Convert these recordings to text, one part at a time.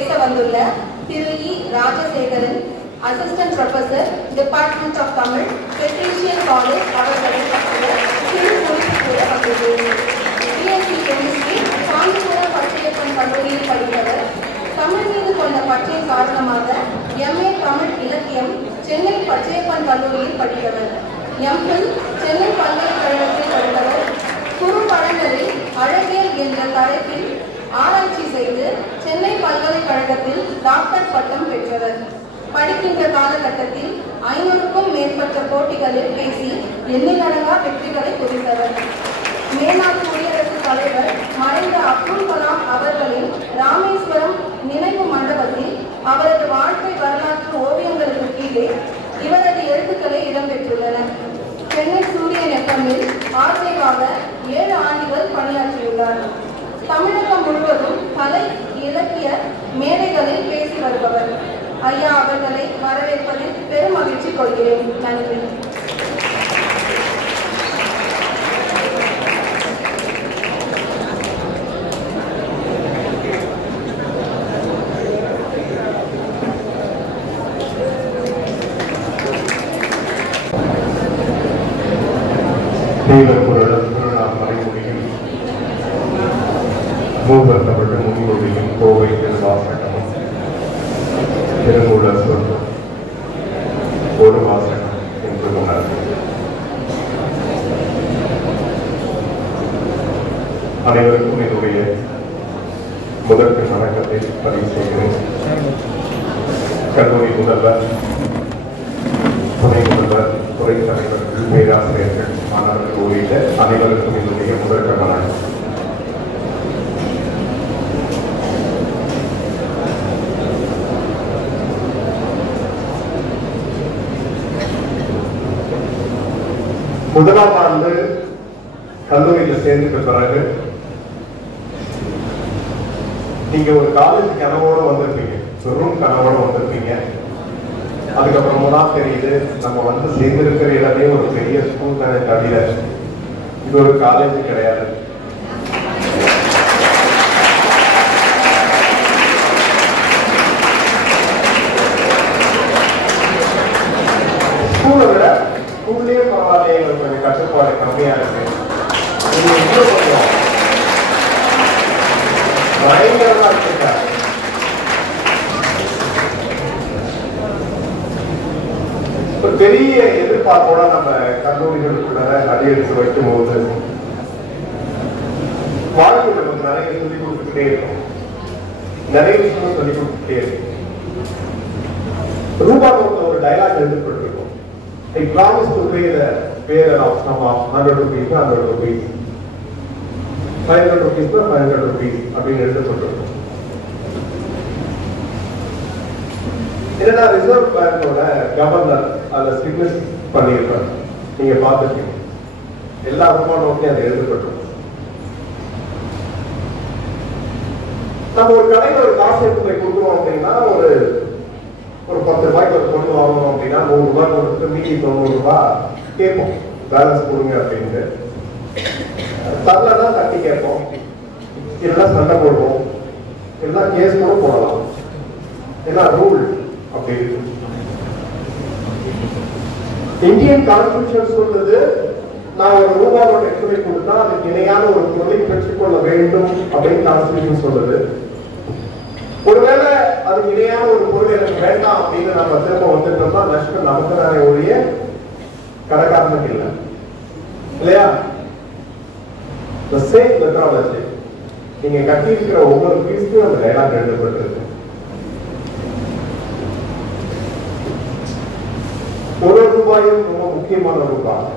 பேச வந்துள்ள திரு E. Rajasekaran, assistant professor, department of Tamil, Patrician college அவர்களை பற்றிய சிறு குறிப்பு கூற வந்துள்ளேன். பிஎஸ்சி கெமிஸ்ட்ரி, காஞ்சிபுரம் பச்சையப்பன் கல்லூரியில் படித்தவர். தமிழ் மீது கொண்ட பற்றின் காரணமாக எம்ஏ தமிழ் இலக்கியம் சென்னை பச்சையப்பன் கல்லூரியில் படித்தவர். எம்பில் சென்னை பல்கலைக்கழகத்தில் படித்தவர். குறும்படங்களில் அழகியல் என்ற தலைப்பில் ஆராய்ச்சி செய்து சென்னை பல்கலைக்கழகத்தில் டாக்டர் பட்டம் பெற்றவர். படிக்கின்ற காலகட்டத்தில் 500க்கும் மேற்பட்ட போட்டிகளில் பேசி எண்ணிலடங்கா வெற்றிகளை குவித்தவர். மேனாள் குடியரசுத் தலைவர் மறைந்த அப்துல் கலாம் அவர்களின் ராமேஸ்வரம் நினைவு மண்டபத்தில் அவரது வாழ்க்கை வரலாற்று ஓவியங்களுக்கு கீழே இவரது எழுத்துக்களை இடம்பெற்றுள்ளன. சென்னை சூரியன் எஃப்எம்மில் ஆர்ஜேவாக 7 ஆண்டுகள் பணியாற்றியுள்ளார். தமிழகம் முழுவதும் கலை இலக்கிய மேடைகளில் பேசி வருபவர். ஐயா அவர்களை வரவேற்பதில் பெரும் மகிழ்ச்சி கொள்கிறேன். நன்றி. மூவர் தமிழும் முன்மொழியும் கோவை திருவாசகமும் திருமூலர் சொல்லும் ஒரு வாசகம் என்று உணர்வு. அனைவருக்கும் என்னுடைய முதற்கு வணக்கத்தை பதிவு செய்கிறேன். கல்லூரி முதல்வர், துணை முதல்வர், துறை தலைவர்கள், பேராசிரியர்கள், மாணவர்கள் உள்ளிட்ட அனைவருக்கும் என்னுடைய முதற்க வணக்கம். முதலாம் ஆண்டு கல்லூரியில் சேர்ந்த பிறகு நீங்க ஒரு காலேஜ் கனவோட வந்திருப்பீங்க, வெறும் கனவோட வந்திருப்பீங்க. அதுக்கப்புறமா தான் தெரியுது நம்ம வந்து சேர்ந்திருக்கிற இடமே ஒரு பெரிய ஸ்கூல் தானே தவிர இது ஒரு காலேஜ் கிடையாது. ஸ்கூலை விட ஸ்கூல்லேயே பரவாயில்லையே, எங்களுக்கு கொஞ்சம் கட்டுப்பாடு கம்மியா இருக்கு. இது இன்னும் கொஞ்சம் பயங்கரமா இருக்குங்க. ஒரு பெரிய எதிர்பார்ப்போட நம்ம கல்லூரிகளுக்குள்ள அடியெடுத்து வைக்கும் போது வாழ்க்கையில நமக்கு நிறைய சொல்லிக் கொடுத்துக்கிட்டே இருக்கும், நிறைய விஷயங்கள் சொல்லிக் கொடுத்துக்கிட்டே இருக்கும். ரூபா நோட்ல ஒரு டைலாக் எழுதப்பட்டிருக்கும், I promise to pay the bearer of sum of 100 rupees, 100 rupees, 500 rupees, 500 rupees அப்படின்னு எழுதப்பட்டிருக்கும். என்னன்னா ரிசர்வ் பேங்கோட கவர்னர் அதை சிக்னஸ் பண்ணியிருப்பார், நீங்க பார்த்துருக்கீங்க. எல்லா ரூபா நோட்லையும் அதை எழுதப்பட்டிருக்கும். நம்ம ஒரு கடையில் ஒரு காசு எடுத்து போய் கொடுக்குறோம் அப்படின்னா ஒரு 10 ரூபாய்க்கு ஒரு பொருள் வாங்கணும் அப்படின்னா 100 ரூபாய் கொடுத்து மீதி 90 ரூபாய் கேட்போம், பேலன்ஸ் கொடுங்க அப்படின்ட்டு. தரலதான் தட்டி கேட்போம், இதெல்லாம் சண்டை போடுவோம், எல்லாம் கேஸ் கூட போடலாம், எல்லாம் ரூல் அப்படி இருக்கு. இந்தியன் கான்ஸ்டிடியூஷன் சொல்றது நான் ஒரு ரூபாவோட எடுத்து போய் கொடுத்தா அதுக்கு இணையான ஒரு பொருளை பெற்றுக்கொள்ள வேண்டும் அப்படின்னு கான்ஸ்டிடியூஷன் சொல்லுது. ஒருவேளை அதுக்கு இணையான ஒரு பொருள் எனக்கு வேண்டாம் அப்படின்னு நம்ம திரும்ப வந்துட்டோம்னா நஷ்டம் நமக்கு தானே ஒழிய கடைக்காரனுக்கு இல்லை, இல்லையா? சேம் மெத்தடாலஜி நீங்க கட்டி இருக்கிற ஒவ்வொரு பீஸ்க்கும் அந்த டைலாக் எழுதப்பட்டிருக்கு. ஒரு ரூபாயும் ரொம்ப முக்கியமான ரூபாய்.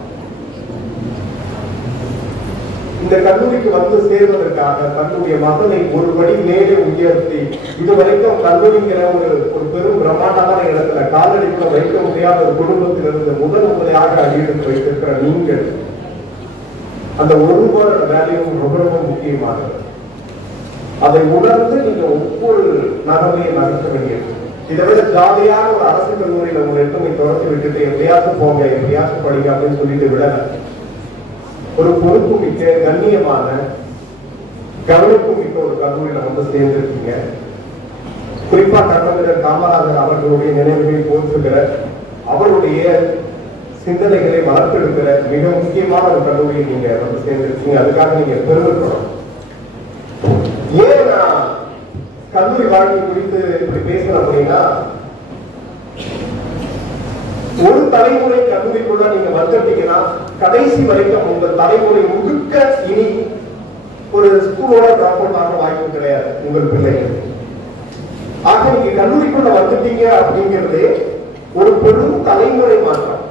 இந்த கல்லூரிக்கு வந்து சேர்வதற்காக தன்னுடைய மகனை ஒரு படி மேலே உயர்த்தி இதுவரைக்கும் கல்லூரிங்கிற ஒரு பெரும் பிரம்மாண்டமான இடத்துல காலடிக்குள்ள வைக்க முடியாத ஒரு குடும்பத்திலிருந்து முதல் முறையாக அடியெடுத்து வைத்திருக்கிற நீங்கள் அந்த ஒரு ரூபாயோட வேல்யூவும் ரொம்ப ரொம்ப முக்கியமானது. அதை உணர்ந்து நீங்க ஒவ்வொரு நகமையும் நகர்த்த வேண்டியது. இதை விட ஜாலியான ஒரு அரசு கல்லூரியில உங்களை எடுத்து நீங்க தொடர்ச்சி விட்டுட்டு எப்படியாச்சும் போங்க, எப்படியாச்சும் படிங்க அப்படின்னு சொல்லிட்டு விடல. ஒரு பொறுப்பு மிக்க, கண்ணியமான, கவனிப்பு மிக்க ஒரு கல்லூரியில வந்து சேர்ந்திருக்கீங்க. குறிப்பா கர்மவீரர் காமராஜர் அவர்களுடைய நினைவுகளை போற்றுகிற, அவருடைய சிந்தனைகளை வளர்த்தெடுக்கிற மிக முக்கியமான ஒரு கல்லூரியை நீங்க வந்து சேர்ந்திருக்கீங்க. அதுக்காக நீங்க பெருமைப்படணும். ஏன் நான் கல்லூரி வாழ்க்கை குறித்து இப்படி பேசணும் அப்படின்னா, ஒரு தலைமுறை கல்லூரிக்குள்ள நீங்க வந்துட்டீங்கன்னா கடைசி வரைக்கும் உங்க தலைமுறை முழுக்க இனி ஒரு ஸ்கூலோட டிராப் அவுட் ஆக வாய்ப்பு கிடையாது உங்கள் பிள்ளைகள். ஆக நீங்க கல்லூரிக்குள்ள வந்துட்டீங்க அப்படிங்கிறது ஒரு பெரும் தலைமுறை மாற்றம்.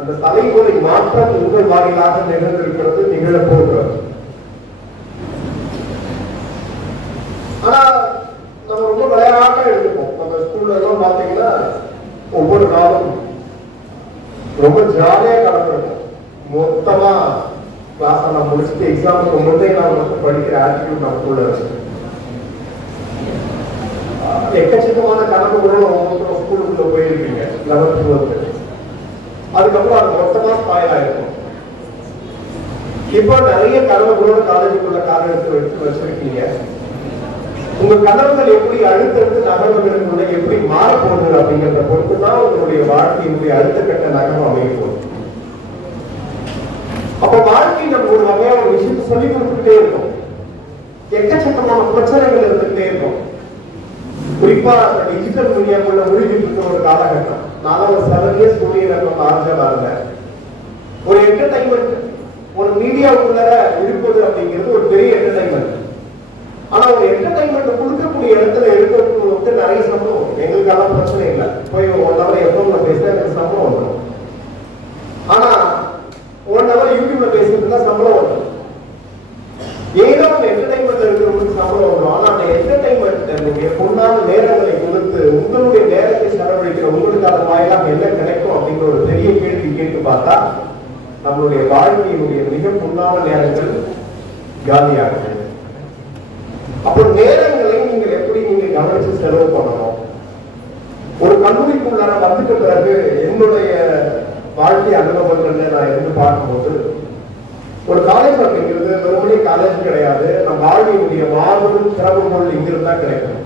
அந்த தலைமுறை மாற்றம் உங்கள் வாயிலாக நிகழ்ந்திருக்கிறது, நிகழப்போகிறது. ஆனா நம்ம ரொம்ப விளையாட்டா எடுத்துப்போம். நம்ம ஸ்கூல்ல எல்லாம் பாத்தீங்கன்னா ஒவ்வொரு நாளும் ரொம்ப ஜாலியா கடந்திருக்கும். மொத்தமா கிளாஸ் எல்லாம் முடிச்சுட்டு எக்ஸாமுக்கு முந்தைய நாள் மட்டும் படிக்கிற ஆட்டிடியூட் நமக்குள்ள இருக்கு. எக்கச்சக்கமான கனவுகளோட ஒவ்வொருத்தரும் ஸ்கூலுக்குள்ள போயிருக்கீங்க 11th 12th. அதுக்கப்புறம் அது மொத்தமா ஸ்பாயில் ஆயிருக்கும். இப்போ நிறைய கனவுகளோட காலேஜுக்குள்ள காலம் எடுத்து வச்சிருக்கீங்க. உங்க கனவுகள் எப்படி அடுத்தடுத்து நகர்வுகளுக்குள்ள எப்படி மாறப்போகுது அப்படிங்கிறத பொறுத்துதான் உங்களுடைய வாழ்க்கையினுடைய அடுத்த கட்ட நகரம் அமைய போகுது. அப்ப வாழ்க்கை நம்ம ஒரு வகையான ஒரு விஷயத்தை சொல்லி கொடுத்துக்கிட்டே இருக்கும். எக்கச்சக்கமான பிரச்சனைகள் இருந்துகிட்டே இருக்கும். குறிப்பா டிஜிட்டல் மீடியாக்குள்ள மூழ்கிட்டு இருக்கிற ஒரு காலகட்டம். நான் ஒரு 7 years ஸ்டூடியோல ஆரம்பிச்சதா இருந்தேன். ஒரு என்டர்டைன்மெண்ட், ஒரு மீடியாவுக்குள்ள இருப்பது அப்படிங்கிறது ஒரு பெரிய என்டர்டைன்மெண்ட். ஆனா ஒரு என்டர்டைன்மெண்ட் கொடுக்கக்கூடிய இடத்துல இருக்கிறவங்களுக்கு நிறைய சம்பளம். எங்களுக்கெல்லாம் பிரச்சனை இல்லை, போய் 1 hour எப்பவுமே பேசினா எனக்கு சம்பளம் வந்துடும். ஆனா 1 hour யூடியூப்ல பேசிட்டு தான் சம்பளம் வரும். ஏதோ ஒரு என்டர்டைன்மெண்ட் இருக்கிறவங்களுக்கு சம்பளம் வரும். ஆனா அந்த என்டர்டைன்மெண்ட் பொண்ணான நேரங்களை கொடுத்து உங்களுடைய நேரத்தை செலவழிக்கிற உங்களுக்கு அதன் வாயிலாக என்ன கிடைக்கும் அப்படிங்கிற ஒரு பெரிய கேள்வி கேட்டு பார்த்தா நம்மளுடைய வாழ்க்கையினுடைய மிக பொண்ணான நேரங்கள் காலியாகுது. அப்போ நேரங்களை நீங்கள் எப்படி நீங்க கவனிச்சு செலவு பண்ணணும்? ஒரு கல்லூரிக்குள்ளார வந்துட்ட பிறகு என்னுடைய வாழ்க்கை அனுபவங்கள்ல நான் இருந்து பார்க்கும்போது, ஒரு காலேஜ் அப்படிங்கிறது வெறுமனே காலேஜ் கிடையாது. நம் வாழ்க்கையினுடைய மாபெரும் திறவுகோள் இங்கிருந்தா கிடைக்கும்.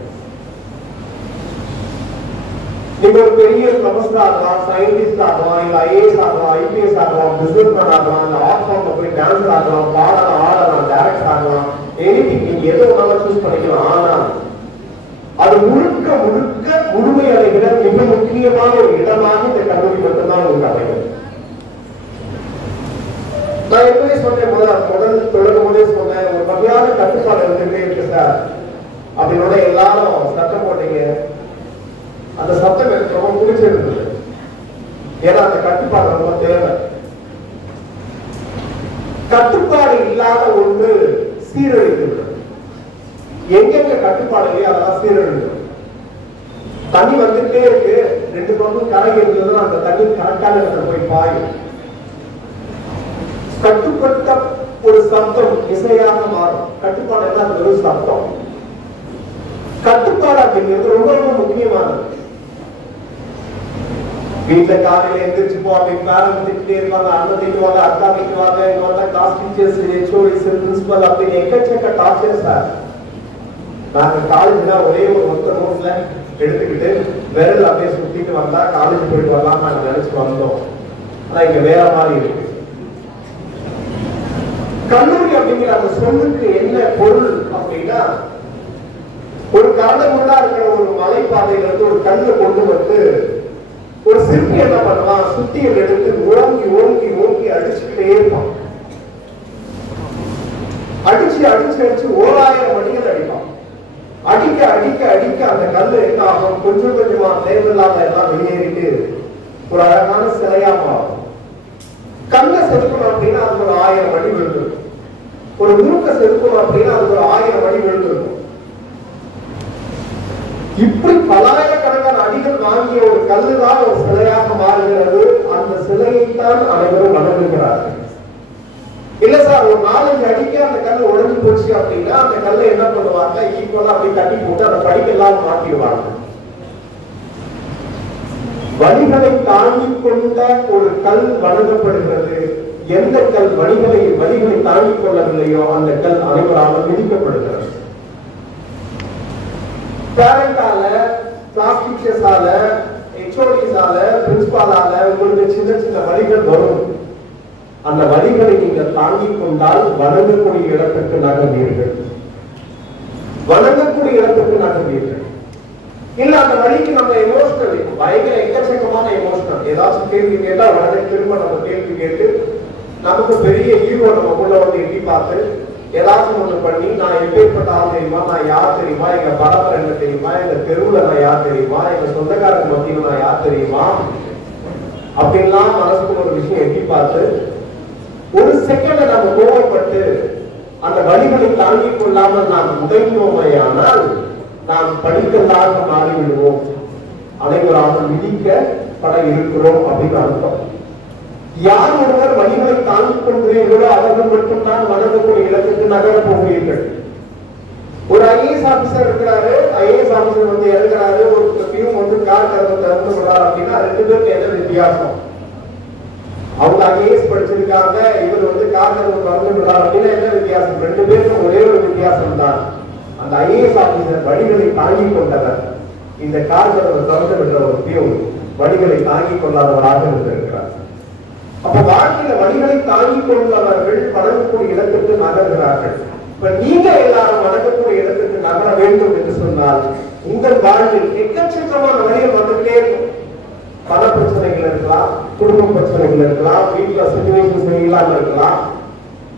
நீங்க ஒரு பெரிய ப்ரொஃபஸர் ஆகலாம், சயின்டிஸ்ட் ஆகலாம், இல்ல ஐஏஎஸ் ஆகலாம், ஐபிஎஸ் ஆகலாம், பிசினஸ் மேன் ஆகலாம், இல்ல ஆர்ட் ஃபார்ம்ல போய் டான்சர் ஆகலாம், பாடலாம், ஆடலாம், டைரக்டர் ஆகலாம், எனிதிங் நீங்க எது ஒன்றாலும் சூஸ் பண்ணிக்கலாம். ஆனா அது முழுக்க முழுக்க முழுமை அடைகிற மிக முக்கியமான ஒரு இடமாக இந்த கல்லூரி மட்டும்தான் உங்களுக்கு அமைகிறது. நான் எப்படி சொன்னேன், முதல் தொடங்கும் போதே சொன்னேன், ஒரு வகையான கட்டுப்பாடு இருந்துகிட்டே இருக்கு சார் அப்படின்னோட எல்லாரும் சட்டம் போட்டீங்க. அந்த சட்டம் எனக்கு ரொம்ப பிடிச்சிருந்தது. ஏன்னா அந்த கட்டுப்பாடு ரொம்ப தேவை. கட்டுப்பாடு இல்லாத ஒன்று சீரழிந்து எங்கெங்க கட்டுப்பாடு இல்லையோ அதெல்லாம் சீரழிந்து. தண்ணி வந்துட்டே இருக்கு, 2 பக்கம் கரை இருந்ததுன்னா அந்த தண்ணி கரெக்டான இடத்துல போய் பாயும். கட்டுப்பட்ட ஒரு சப்தம் இசையாக மாறும். கட்டுப்பாடு எல்லாம் ஒரு சப்தம். கட்டுப்பாடு அப்படிங்கிறது ரொம்ப ரொம்ப முக்கியமானது. வீட்டுல காலையில எந்திரிச்சு போ அப்படின்னு பேரண்ட் திட்டே இருப்பாங்க, அண்ணன் திட்டுவாங்க, அக்கா திட்டுவாங்க, இங்க வந்தா கிளாஸ் டீச்சர்ஸ், ஹெச்ஓடிஸ், பிரின்சிபல் அப்படின்னு எக்கச்சக்க டார்ச்சர் சார். நாங்க காலேஜ்ல ஒரே ஒரு மொத்த நோட்ஸ்ல எடுத்துக்கிட்டு விரல் அப்படியே சுத்திட்டு வந்தா காலேஜ் போயிட்டு வரலாம் நாங்க நினைச்சு வந்தோம். ஆனா இங்க வேற மாதிரி இருக்கு. கல்லூரி அப்படிங்கிற அந்த சொல்லுக்கு என்ன பொருள் அப்படின்னா, ஒரு கரடுமுரடா இருக்கிற ஒரு மலைப்பாதையில இருந்து ஒரு கல்லை கொண்டு வந்து ஒரு சிற்பி என்ன பண்ணுவான், சுத்தியை எடுத்து ஓங்கி ஓங்கி ஓங்கி அடிச்சுக்கிட்டே இருப்பான். அடிச்சு அடிச்சு அடிச்சு 1000 அடிகள் அடிப்பான். அடிக்க அடிக்க அடிக்க அந்த கல்லு என்ன ஆகும், கொஞ்சம் கொஞ்சமா தேவையில்லாத எல்லாம் வெளியேறிட்டு ஒரு அழகான சிலையா மாறும். கல்லை செதுக்கணும் அப்படின்னா அது ஒரு 1000 அடி விழுந்துருக்கும். ஒரு மூக்க செதுக்கணும் அப்படின்னா அது ஒரு 1000 அடி விழுந்துருக்கும். இப்படி பலாயிரக்கணக்கான அடிகள் வாங்கிய ஒரு கல்லுதான் ஒரு சிலையாக மாறுகிறது. அந்த சிலையைத்தான் அனைவரும் வணங்குகிறார்கள். இல்ல சார், ஒரு 4-5 அடிக்க அந்த கல் உடைஞ்சு போச்சு அப்படின்னா அந்த கல்லை என்ன பண்ணுவாங்க, ஈக்குவலா அப்படி கட்டி போட்டு அந்த படிக்கெல்லாம் மாட்டிடுவாங்க. வழிகளை தாண்டி கொண்ட ஒரு கல் வணங்கப்படுகிறது. எந்த கல் வழிகளை தாண்டி கொள்ளவில்லையோ அந்த கல் அனைவரால் மிதிக்கப்படுகிறது. பேரண்டால டீச்சர்ஸால, ஹெச்ஓடிஸால, பிரின்சிபாலால உங்களுக்கு சின்ன சின்ன வழிகள் வரும். அந்த வழிகளை நீங்கள் தாங்கிக் கொண்டால் வணங்கக்கூடிய இடத்துக்கு நகர்வீர்கள். வணங்கக்கூடிய இடத்துக்கு நகர்வீர்கள். இல்ல அந்த வழிக்கு நம்ம எமோஷனல், பயங்கர எக்கச்சக்கமான எமோஷனல், ஏதாச்சும் கேள்வி கேட்டா உடனே திரும்ப நம்ம கேள்வி கேட்டு நமக்கு பெரிய ஈகோ நமக்குள்ள வந்து எட்டி பார்த்து ஏதாச்சும் ஒண்ணு பண்ணி, நான் எப்பேற்பட்ட ஆள் தெரியுமா, நான் யார் தெரியுமா, எங்க பரம்பரை என்ன தெரியுமா, எங்க தெருவுல நான் யார் தெரியுமா, எங்க சொந்தக்காரங்க மத்தியில நான் யார் தெரியுமா அப்படின்லாம் மனசுக்குள்ள ஒரு விஷயம் எட்டி பார்த்து ஒரு செகண்ட நம்ம கோபப்பட்டு அந்த வழிகளை தாங்கிக் கொள்ளாமல் நாம் உடைந்தோமையானால் நாம் படிக்கலாக மாறிவிடுவோம், அனைவராக விதிக்கப்பட இருக்கிறோம் அப்படின்னு அர்த்தம். யார் ஒருவர் வழிகளை தாங்கிக் கொள்கிறீர்களோ அவர்கள் மட்டும்தான் வணங்கக்கூடிய இடத்துக்கு நகரப் போகிறீர்கள். ஒரு ஐஏஎஸ் ஆபீசர் இருக்கிறாரு, ஐஏஎஸ் ஆபீசர் வந்து இறங்குறாரு, ஒரு பியூன் வந்து கார் திறந்து விடுறாரு அப்படின்னா ரெண்டு பேருக்கு என்ன வித்தியாசம்? அவங்க ஐஏஎஸ் படிச்சிருக்காங்க, இவர் வந்து கார் திறந்து விடுறாரு அப்படின்னா என்ன வித்தியாசம்? ரெண்டு பேருக்கும் ஒரே ஒரு வித்தியாசம் தான், அந்த ஐஏஎஸ் ஆபீசர் வழிகளை தாங்கிக் கொண்டவர், இந்த கார் திறந்து விடுற ஒரு பியூன் வழிகளை தாங்கிக் கொள்ளாதவராக இருந்திருக்கிறார். அப்ப வாழ்க்கையில வழிகளை தாங்கிக் கொள்பவர்கள் வணங்கக்கூடிய இடத்துக்கு நகர்கிறார்கள். இப்ப நீங்க எல்லாரும் வணங்கக்கூடிய இடத்துக்கு நகர வேண்டும் என்று சொன்னால் உங்கள் வாழ்வில் எக்கச்சக்கமான வழிகள் வந்துட்டே இருக்கும். பல பிரச்சனைகள் இருக்கலாம், குடும்ப பிரச்சனைகள் இருக்கலாம், வீட்டுல சிச்சுவேஷன் சரியில்லாம இருக்கலாம்,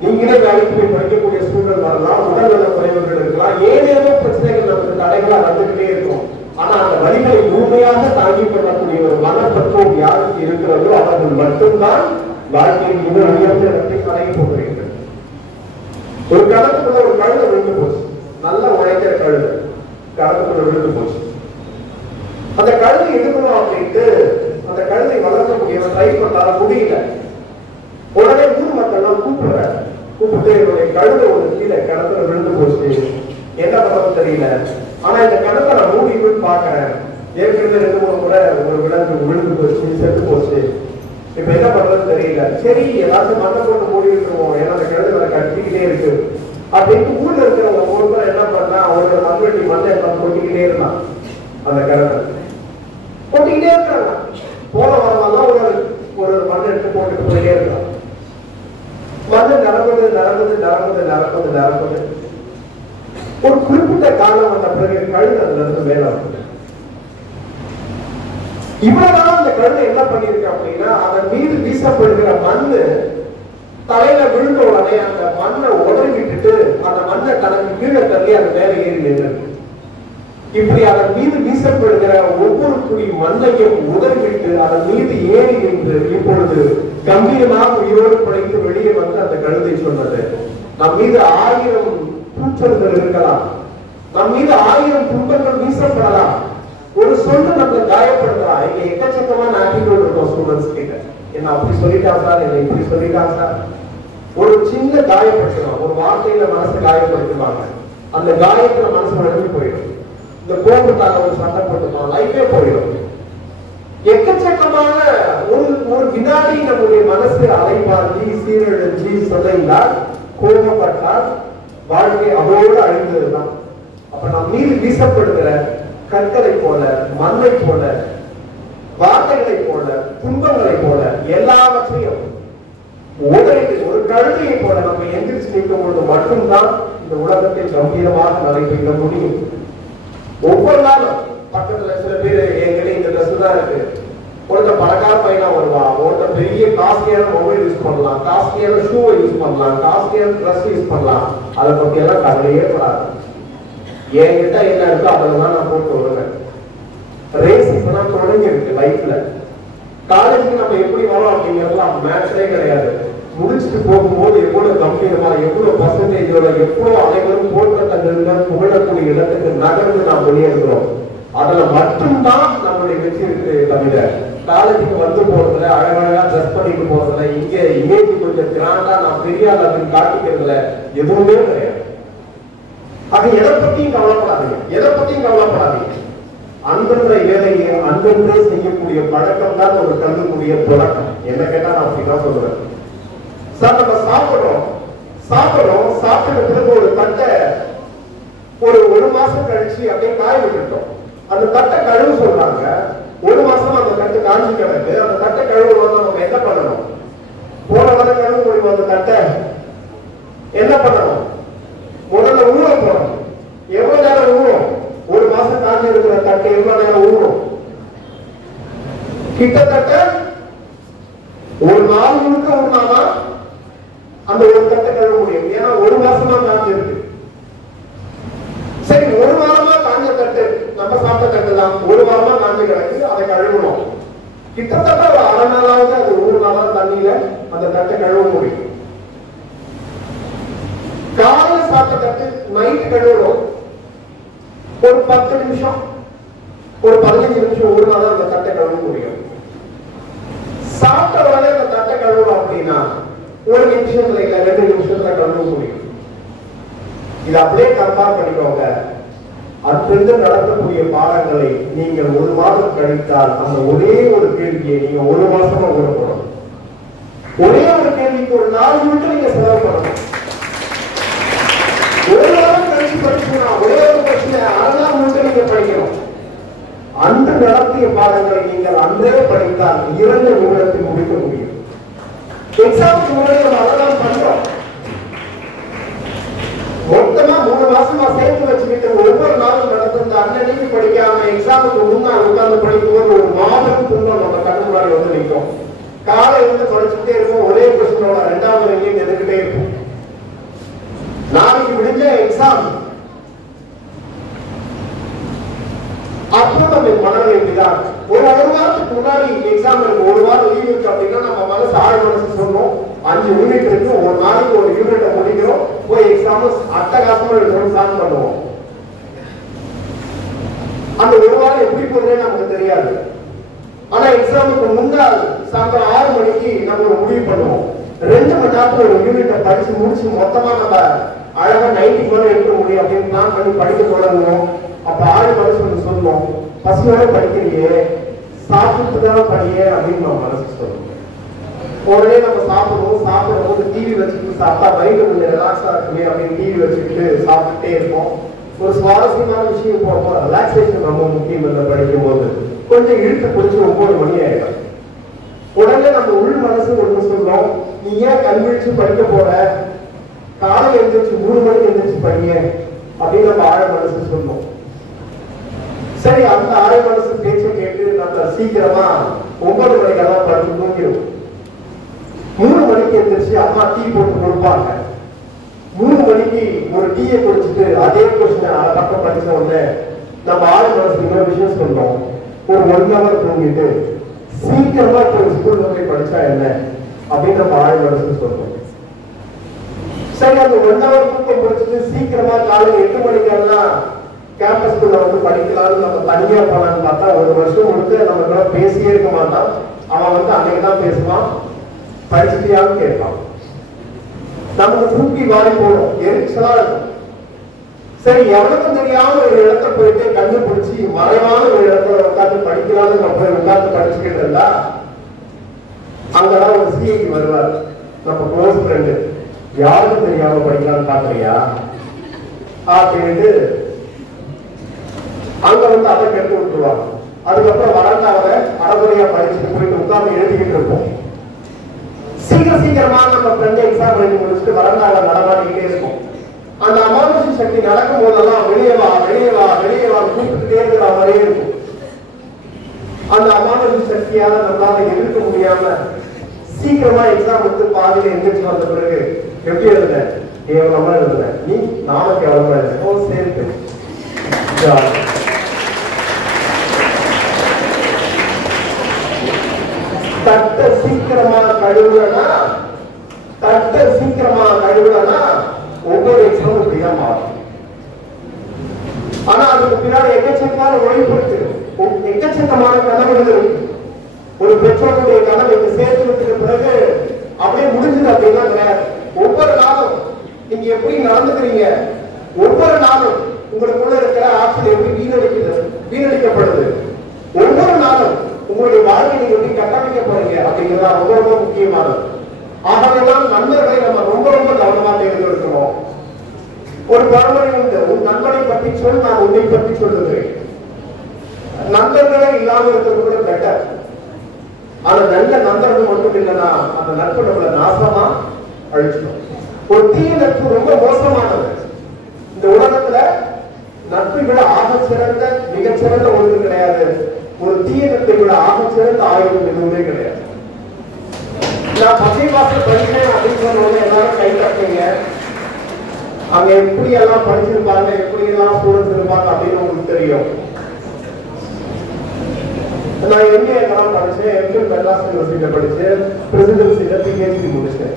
நீங்களே வேலைக்கு போய் படிக்கக்கூடிய சூழல் வரலாம், உடல்நல குறைவுகள் இருக்கலாம், ஏதேதோ பிரச்சனைகள் நமக்கு தடைகளா வந்துகிட்டே இருக்கும். ஆனா அந்த வழிகளை முழுமையாக தாங்கிக் கொள்ளக்கூடிய ஒரு மனப்பக்குவம் யாருக்கு இருக்கிறதோ அவர்கள் மட்டும்தான் வாழ்க்கையில் இன்னும் உயர்ந்த இடத்தை அடைய போகிறீர்கள். ஒரு கடத்துக்குள்ள ஒரு கழுதை விழுந்து போச்சு, நல்லா உழைக்கிற கழுதை கடத்துக்குள்ள விழுந்து போச்சு. அந்த கழுதை எடுக்கணும் அப்படின்ட்டு அந்த கழுதை வளர்க்கக்கூடியவன் ட்ரை பண்ணாலும் முடியல. உடனே ஊர் மக்கள் எல்லாம் கூப்பிட்டு என்னுடைய கழுதை ஒரு கீழே கடத்துல விழுந்து போச்சு, என்ன பண்றது தெரியல, ஆனா இந்த கடத்தை நான் மூடி போய் பாக்குறேன், ஏற்கனவே 2-3 முறை ஒரு விலங்கு விழுந்து போச்சு, செத்து போச்சு, இப்ப என்ன பண்றதுன்னு தெரியல, சரி ஏதாச்சும் மண்ணை போட்டு மூடி விட்டுருவோம், ஏன்னா அந்த கழுதை கட்டிக்கிட்டே இருக்கு அப்படின்னு ஊர்ல இருக்கிறவங்க 3 பேர் என்ன பண்ணா அவரோட மண்வெட்டி மண்ணை எல்லாம் கொட்டிக்கிட்டே இருந்தான். அந்த கழுதை கொட்டிக்கிட்டே இருக்கிறாங்க, போன வரலாம் ஒரு மண்ணை எடுத்து போட்டுட்டு போயிட்டே இருக்கான். மண்ணு நடக்குது. ஒரு குறிப்பிட்ட காலம் வந்த பிறகு கழுதை அதுல இருந்து மேல வந்து இவ்வளவுதான் அந்த கழுதை என்ன பண்ணிருக்கு அப்படின்னா அதன் மீது வீசப்படுகிற மண்ணு தலையில விழுந்த உடனே அந்த மண்ணை உடறி விட்டுட்டு அந்த மண்ணை தனக்கு கீழே தள்ளி அந்த மேல ஏறி நின்று இப்படி அதன் மீது வீசப்படுகிற ஒவ்வொரு துளி மண்ணையும் உதறிவிட்டு அதன் மீது ஏறி நின்று இப்பொழுது கம்பீரமாக உயிரோடு படைத்து வெளியே வந்து அந்த கழுதை சொன்னது, நம் மீது 1000 கூச்சல்கள் இருக்கலாம், நம் மீது 1000 துன்பங்கள் வீசப்படலாம், ஒரு சொல்லு நம்மளை காயப்படுத்தலாம். இங்க எக்கச்சக்கமான ஆட்டிடியூட் இருக்கும் ஸ்டூடெண்ட்ஸ் கிட்ட, என்ன அப்படி சொல்லிட்டா சார், என்ன இப்படி சொல்லிட்டா சார், ஒரு சின்ன காயப்படுத்தலாம், ஒரு வார்த்தையில மனசு காயப்படுத்துவாங்க, அந்த காயத்துல மனசு வளர்ந்து போயிடும். இந்த கோபத்தால ஒரு சண்டை போட்டுக்கலாம், லைஃபே போயிடும். எக்கச்சக்கமான ஒரு வினாடி நம்முடைய மனசு அலைபார்த்தி சீரழிஞ்சி சொல்லினால் கோபப்பட்டால் வாழ்க்கை அதோடு அழிந்ததுதான். அப்ப நம் மீது வீசப்படுகிற கற்களை போல, மண்ணை போல, வார்த்தைகளை போல, துன்பங்களை போல எல்லாவற்றையும் ஒரு கழுதையை போல நம்ம எந்திரிச்சு நிற்கும் பொழுது மட்டும்தான் இந்த உலகத்தில் கம்பீரமாக நடைபெற முடியும். ஒவ்வொரு நாளும் பக்கத்துல சில பேர் எங்கிட்ட இந்த ட்ரெஸ் தான் இருக்கு, ஒருத்தர் பணக்கார பையனா வருவான், ஒருத்தர் பெரிய காஸ்ட்லியான மொபைல் யூஸ் பண்ணலாம், காஸ்ட்லியான ஷூவை யூஸ் பண்ணலாம், காஸ்ட்லியான ட்ரெஸ் யூஸ் பண்ணலாம், அதை பத்தி எல்லாம் கவலையே படாது. என்கிட்ட என்ன இருக்கோ அதெல்லாம் நான் போட்டு வருவேன். ரேஸ் இப்பதான் தொடங்கி இருக்கு லைஃப்ல. காலேஜுக்கு நம்ம எப்படி வரோம் அப்படிங்கிறதுலாம் மேட்சே கிடையாது. முடிச்சுட்டு போகும்போது எவ்வளவு கம்பீரமா, எவ்வளவு பர்சன்டேஜோட, எவ்வளவு அனைவரும் போற்றத்தங்க புகழக்கூடிய இடத்துக்கு நகர்ந்து நாம் வெளியேறுகிறோம். அதுல மட்டும்தான் நம்மளுடைய வெற்றி இருக்கு தவிர காலேஜுக்கு வந்து போறதுல, அழகழகா ட்ரெஸ் பண்ணிட்டு போறதுல, இங்க இமேஜ் கொஞ்சம் கிராண்டா நான் பெரியாத அப்படின்னு காட்டிக்கிறதுல எதுவுமே கிடையாது. அது எதை பத்தியும் கவலைப்படாதீங்க. அன்றன்றை வேலையை அன்றன்றே செய்யக்கூடிய பழக்கம் தான் ஒரு கல்விக்குரிய தொடக்கம். என்ன கேட்டா நான் அப்படிதான் சொல்றேன். சார் நம்ம சாப்பிட்ட பிறகு ஒரு தட்டை ஒரு மாசம் கழிச்சு அப்படியே காய விட்டுட்டோம். அந்த தட்டை கழுவு சொல்றாங்க. ஒரு மாசம் அந்த தட்டு காஞ்சி கிடக்கு. அந்த தட்டை கழுவு நம்ம என்ன பண்ணணும்? போன வாரம் கழுவு முடியும். அந்த தட்டை என்ன பண்ணணும்? முதல்ல ஊற போடணும். எவ்வளவு நேரம் ஊறும்? ஒரு மாசம் காஞ்சி இருக்கிற தட்டை எவ்வளவு நேரம் ஊறும்? கிட்டத்தட்ட ஒரு நாள் முழுக்க ஊறினாதான் அந்த ஒரு தட்டை கழுவ முடியும். ஏன்னா ஒரு மாசமா காஞ்சி இருக்கு. சரி, ஒரு வாரமா காஞ்ச தட்டு, நம்ம சாப்பிட்ட தட்டு தான் ஒரு வாரமா காஞ்சி கிடக்கு. அதை கழுவணும். கிட்டத்தட்ட ஒரு அரை நாளாவது அது ஊறினாதான் தண்ணியில அந்த தட்டை கழுவ முடியும். காலையில சாப்பிட்ட தட்டு நைட்டு கழுவணும். ஒரு 10 நிமிஷம், ஒரு 15 நிமிஷம் ஊறினாதான் அந்த தட்டை கழுவ முடியும். சாப்பிட்ட உடனே அந்த தட்டை கழுவணும் அப்படின்னா ஒரு நிமிஷத்துல இல்ல 2 நிமிஷத்துல கழுவ முடியும். இது அப்படியே கம்பேர் பண்ணிக்கோங்க. அங்கிருந்து நடத்தக்கூடிய பாடங்களை நீங்கள் ஒரு மாதம் கழித்தால் அந்த ஒரே ஒரு கேள்வியை நீங்க ஒரு மாசமா ஊற போடணும். ஒரே ஒரு கேள்விக்கு ஒரு நாள் முழுக்க நீங்க செலவு பண்ணணும். ஒரு வாரம் கழிச்சு படிச்சுனா ஒரே ஒரு பிரச்சனை அரை நாள் முழுக்க நீங்க படிக்கணும். அன்று நடத்திய பாடங்களை நீங்கள் அன்றே படித்தால் 2 நிமிடத்தில் முடிக்க முடியும். எக்ஸாமுக்கு முன்னாடி நம்ம அதெல்லாம் பண்றோம். மொத்தமா 3 மாசமா சேர்த்து வச்சுக்கிட்டு ஒவ்வொரு நாளும் நடந்த அன்னைக்கு படிக்காம எக்ஸாமுக்கு முன்னாள் உட்கார்ந்து படிக்கும்போது ஒரு மாபெரும் துன்பம் நம்ம கண்ணு முன்னாடி வந்து நிற்கும். காலை வந்து படிச்சுட்டே இருக்கும். ஒரே கொஸ்டினோட 2வது வரையும் எதுக்கிட்டே இருக்கும். நாளைக்கு விடிஞ்ச எக்ஸாம். அப்புறம் நம்ம மனநிலை இப்படிதான். ஒரு வாரத்துக்கு முன்னாடி எக்ஸாம் இருக்கு, ஒரு வாரம் லீவ் இருக்கு அப்படின்னா நம்ம மனசு ஆழ் மனசு சொன்னோம் 5 யூனிட் இருக்கு, ஒரு நாளைக்கு ஒரு யூனிட்டை முடிக்கிறோம், போய் எக்ஸாம் அட்டகாசமா எழுதுறோம், ஸ்டார்ட் பண்ணுவோம். அந்த ஒரு வாரம் எப்படி போகுதுன்னு நமக்கு தெரியாது. ஆனா எக்ஸாமுக்கு முன்னாள் சாயந்தரம் 6 மணிக்கு நம்ம ஒரு முடிவு பண்ணுவோம். 2 மணி நேரத்துல ஒரு யூனிட்டை படிச்சு முடிச்சு மொத்தமா நம்ம அழகா 90 எடுக்க முடியும் அப்படின்னு பிளான் பண்ணி படிக்க தொடங்குவோம். அப்ப ஆழ் மனசு சொல்லுவோம், பசியோட படிக்கிறியே, சாப்பிட்டுதான் படியே அப்படின்னு நம்ம மனசு சொல்லுவோம். உடனே நம்ம சாப்பிடுவோம். சாப்பிடும்போது டிவி வச்சுக்கிட்டு சாப்பிட்டா மைண்ட் கொஞ்சம் ரிலாக்ஸா இருக்குமே அப்படின்னு டிவி வச்சுக்கிட்டு சாப்பிட்டுட்டே இருப்போம். ஒரு சுவாரஸ்யமான விஷயம் போகும். ரிலாக்ஸேஷன் ரொம்ப முக்கியம் இல்லை. படிக்கும் போது கொஞ்சம் இழுத்து பிடிச்சி 9 மணி ஆயிடும். உடனே நம்ம உள் மனசு ஒண்ணு சொல்லும், நீ ஏன் கண்விழிச்சு படிக்க போற, காலை எழுந்திரிச்சு 3 மணிக்கு எழுந்திரிச்சு படிங்க அப்படின்னு நம்ம ஆழ மனசு சொல்லும். சரி, அந்த ஆழ மனசு பேச்சை கேட்டு நம்ம சீக்கிரமா 9 மணிக்கெல்லாம் படிச்சு தூங்கிடும். 3 மணிக்கு எழுந்திரிச்சு அம்மா டீ போட்டு கொடுப்பாங்க. 3 மணிக்கு ஒரு டீயை குடிச்சிட்டு அதே கொஸ்டின் அதை பக்கம் படிச்ச உடனே நம்ம ஆழ மனசு இன்னொரு விஷயம் சொல்றோம், ஒரு 1 ஹவர் தூங்கிட்டு சீக்கிரமா ஸ்கூல்ல போய் படிச்சா என்ன அப்படின்னு நம்ம ஆழ மனசு சொல்றோம். சரி, அந்த 1 ஹவர் தூக்கம் படிச்சுட்டு சீக்கிரமா காலையில் 8 மணிக்கெல்லாம் கேம்பஸ்குள்ள வந்து படிக்கலாம்னு நம்ம தனியா போனான்னு பார்த்தா 1 வருஷம் முழுக்க நம்ம கூட பேசியே இருக்க மாட்டான். அவன் வந்து அன்னைக்குதான் பேசுவான், படிச்சுட்டியான்னு கேட்பான். நமக்கு தூக்கி வாரி போடும், எரிச்சலா இருக்கும். சரி, எவனுக்கும் தெரியாம ஒரு இடத்த போயிட்டு கண்டுபிடிச்சி மறைவான ஒரு இடத்துல உட்காந்து படிக்கலாம்னு நம்ம போய் உட்காந்து படிச்சுக்கிட்டு இருந்தா அங்கதான் ஒரு சிஐடி வருவார், நம்ம க்ளோஸ் ஃப்ரெண்டு. யாருக்கும் தெரியாம படிக்கலாம்னு பாக்குறியா அப்படின்ட்டு அங்க வந்து அதை கெட்டு விட்டுருவாங்க. அதுக்கப்புறம் வராண்டாவத அரைமுறையா படிச்சுட்டு போயிட்டு உட்கார்ந்து எழுதிக்கிட்டு இருப்போம். சீக்கிரமா நம்ம ஃப்ரெண்ட் எக்ஸாம் எழுதி முடிச்சுட்டு வராண்டாவ நடமாடிக்கிட்டே இருக்கும். அந்த அமானுஷ சக்தி நடக்கும் போதெல்லாம் வெளியே வா வெளியே வா வெளியே வா கூப்பிட்டுட்டே இருக்கிற மாதிரியே இருக்கும். அந்த அமானுஷ சக்தியால நம்மளால எதிர்க்க முடியாம சீக்கிரமா எக்ஸாம் எடுத்து பாதியில எந்திரிச்சு வந்த பிறகு எப்படி எழுதுன, கேவலமா எழுதுன, நீ நாம கேவலமா எழுதுன, சேர்த்து தட்டை சீக்கிரமா கழுவுனா ஒவ்வொரு எக்ஸாமும் இப்படிதான் மாறும். ஆனா அதுக்கு பின்னாடி எக்கச்சக்கமான ஒளிப்படுத்து, எக்கச்சக்கமான கனவுகள் இருக்கு. ஒரு பெற்றோருடைய கனவை சேர்த்து விட்டுக்கு பிறகு அப்படியே முடிஞ்சது அப்படின்னா கிடையாது. ஒவ்வொரு நாளும் நீங்க எப்படி நடந்துக்கிறீங்க, ஒவ்வொரு நாளும் உங்களுக்குள்ள இருக்கிற ஆற்றல் எப்படி வீணடிக்கப்படுது, ஒவ்வொரு நாளும் உங்களுடைய வாழ்க்கை நீங்க எப்படி கட்டமைக்க போறீங்க அப்படிங்கிறது ரொம்ப ரொம்ப முக்கியமானது. ஆகவேதான் நண்பர்களை நம்ம ரொம்ப ரொம்ப கவனமா தேர்ந்தெடுக்கணும். ஒரு பழமொழி உண்டு, உன் நண்பனை பற்றி சொல், நான் உன்னை பற்றி சொல்லுகிறேன். நண்பர்களே இல்லாம இருக்கிறது கூட பெட்டர். ஆனா நல்ல நண்பர்கள் மட்டும் இல்லைன்னா அந்த நட்பு நம்மள நாசமா அழிச்சிடும். ஒரு தீய நட்பு ரொம்ப மோசமானது. இந்த உலகத்துல நட்பை விட ஆக சிறந்த மிகச்சிறந்த ஒன்று கிடையாது. ஒரு தீய நட்பை விட ஆக சிறந்த ஆயுதம் எதுவுமே கிடையாது. நான் 10 மாசம் படிக்கிறேன் அப்படின்னு சொன்ன எல்லாரும் கை தட்டுங்க. அங்க எப்படி எல்லாம் படிச்சிருப்பாங்க, எப்படி எல்லாம் ஸ்டூடெண்ட்ஸ் இருப்பாங்க அப்படின்னு உங்களுக்கு தெரியும். நான் எம்ஏ எல்லாம் படிச்சேன், எம்ஃபில் மெட்ராஸ் யூனிவர்சிட்டியில படிச்சேன், பிரசிடென்சில பிஹெச்டி முடிச்சேன்.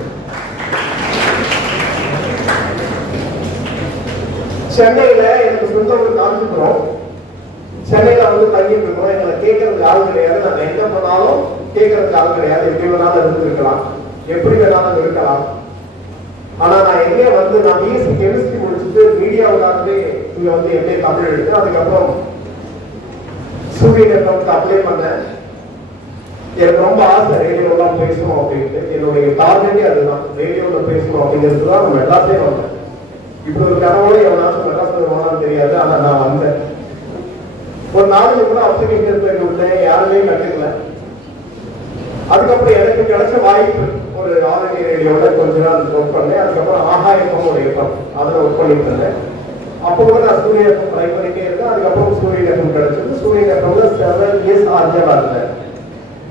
சென்னையில எனக்கு சொந்த ஒரு காஞ்சிபுரம். சென்னையில வந்து தங்கிட்டு இருக்கோம். எங்களை கேட்கறதுக்கு ஆள் கிடையாது. நாங்க என்ன பண்ணாலும் கேட்கறதுக்கு ஆள் கிடையாது. எப்படி வேணாலும் இருந்திருக்கலாம், எப்படி வேணாலும் இருக்கலாம். ஆனா நான் எங்கே வந்து நான் பிஎஸ்சி கெமிஸ்ட்ரி முடிச்சுட்டு மீடியாவுக்காகவே இங்க வந்து எம்ஏ தமிழ் எடுத்தேன். அதுக்கப்புறம் சூரியன் எஃப்எம்க்கு அப்ளை பண்ணேன். எனக்கு ரொம்ப ஆசை ரேடியோலாம் பேசணும் அப்படின்ட்டு. என்னுடைய டார்கெட்டே அதுதான், ரேடியோல பேசணும் அப்படிங்கிறது தான். நான் மெட்ராஸே வந்தேன். இப்படி ஒரு கனவோட எவனாச்சும் மெட்ராஸ் வருவானான்னு தெரியாது. ஆனா நான் வந்தேன். ஒரு 4 கூட அப்ளிகேஷன் போய் கொடுத்தேன், யாருமே கண்டுக்கல. அதுக்கப்புறம் எனக்கு கிடைச்ச வாய்ப்பு ஒரு ஆல் இந்தியா ரேடியோட கொஞ்ச நாள் ஒர்க் பண்ணேன். அதுக்கப்புறம் ஆகாயம் ஒரு எஃப்எம் அதில் ஒர்க் பண்ணிட்டு இருந்தேன். அப்போ கூட நான் சூரிய எஃப்எம் ட்ரை பண்ணிட்டே இருந்தேன். அதுக்கப்புறம் சூரியன் எஃப்எம் கிடைச்சது. சூரியன் எஃப்எம்ல 7 இயர்ஸ் ஆர்ஜியா இருந்தேன்.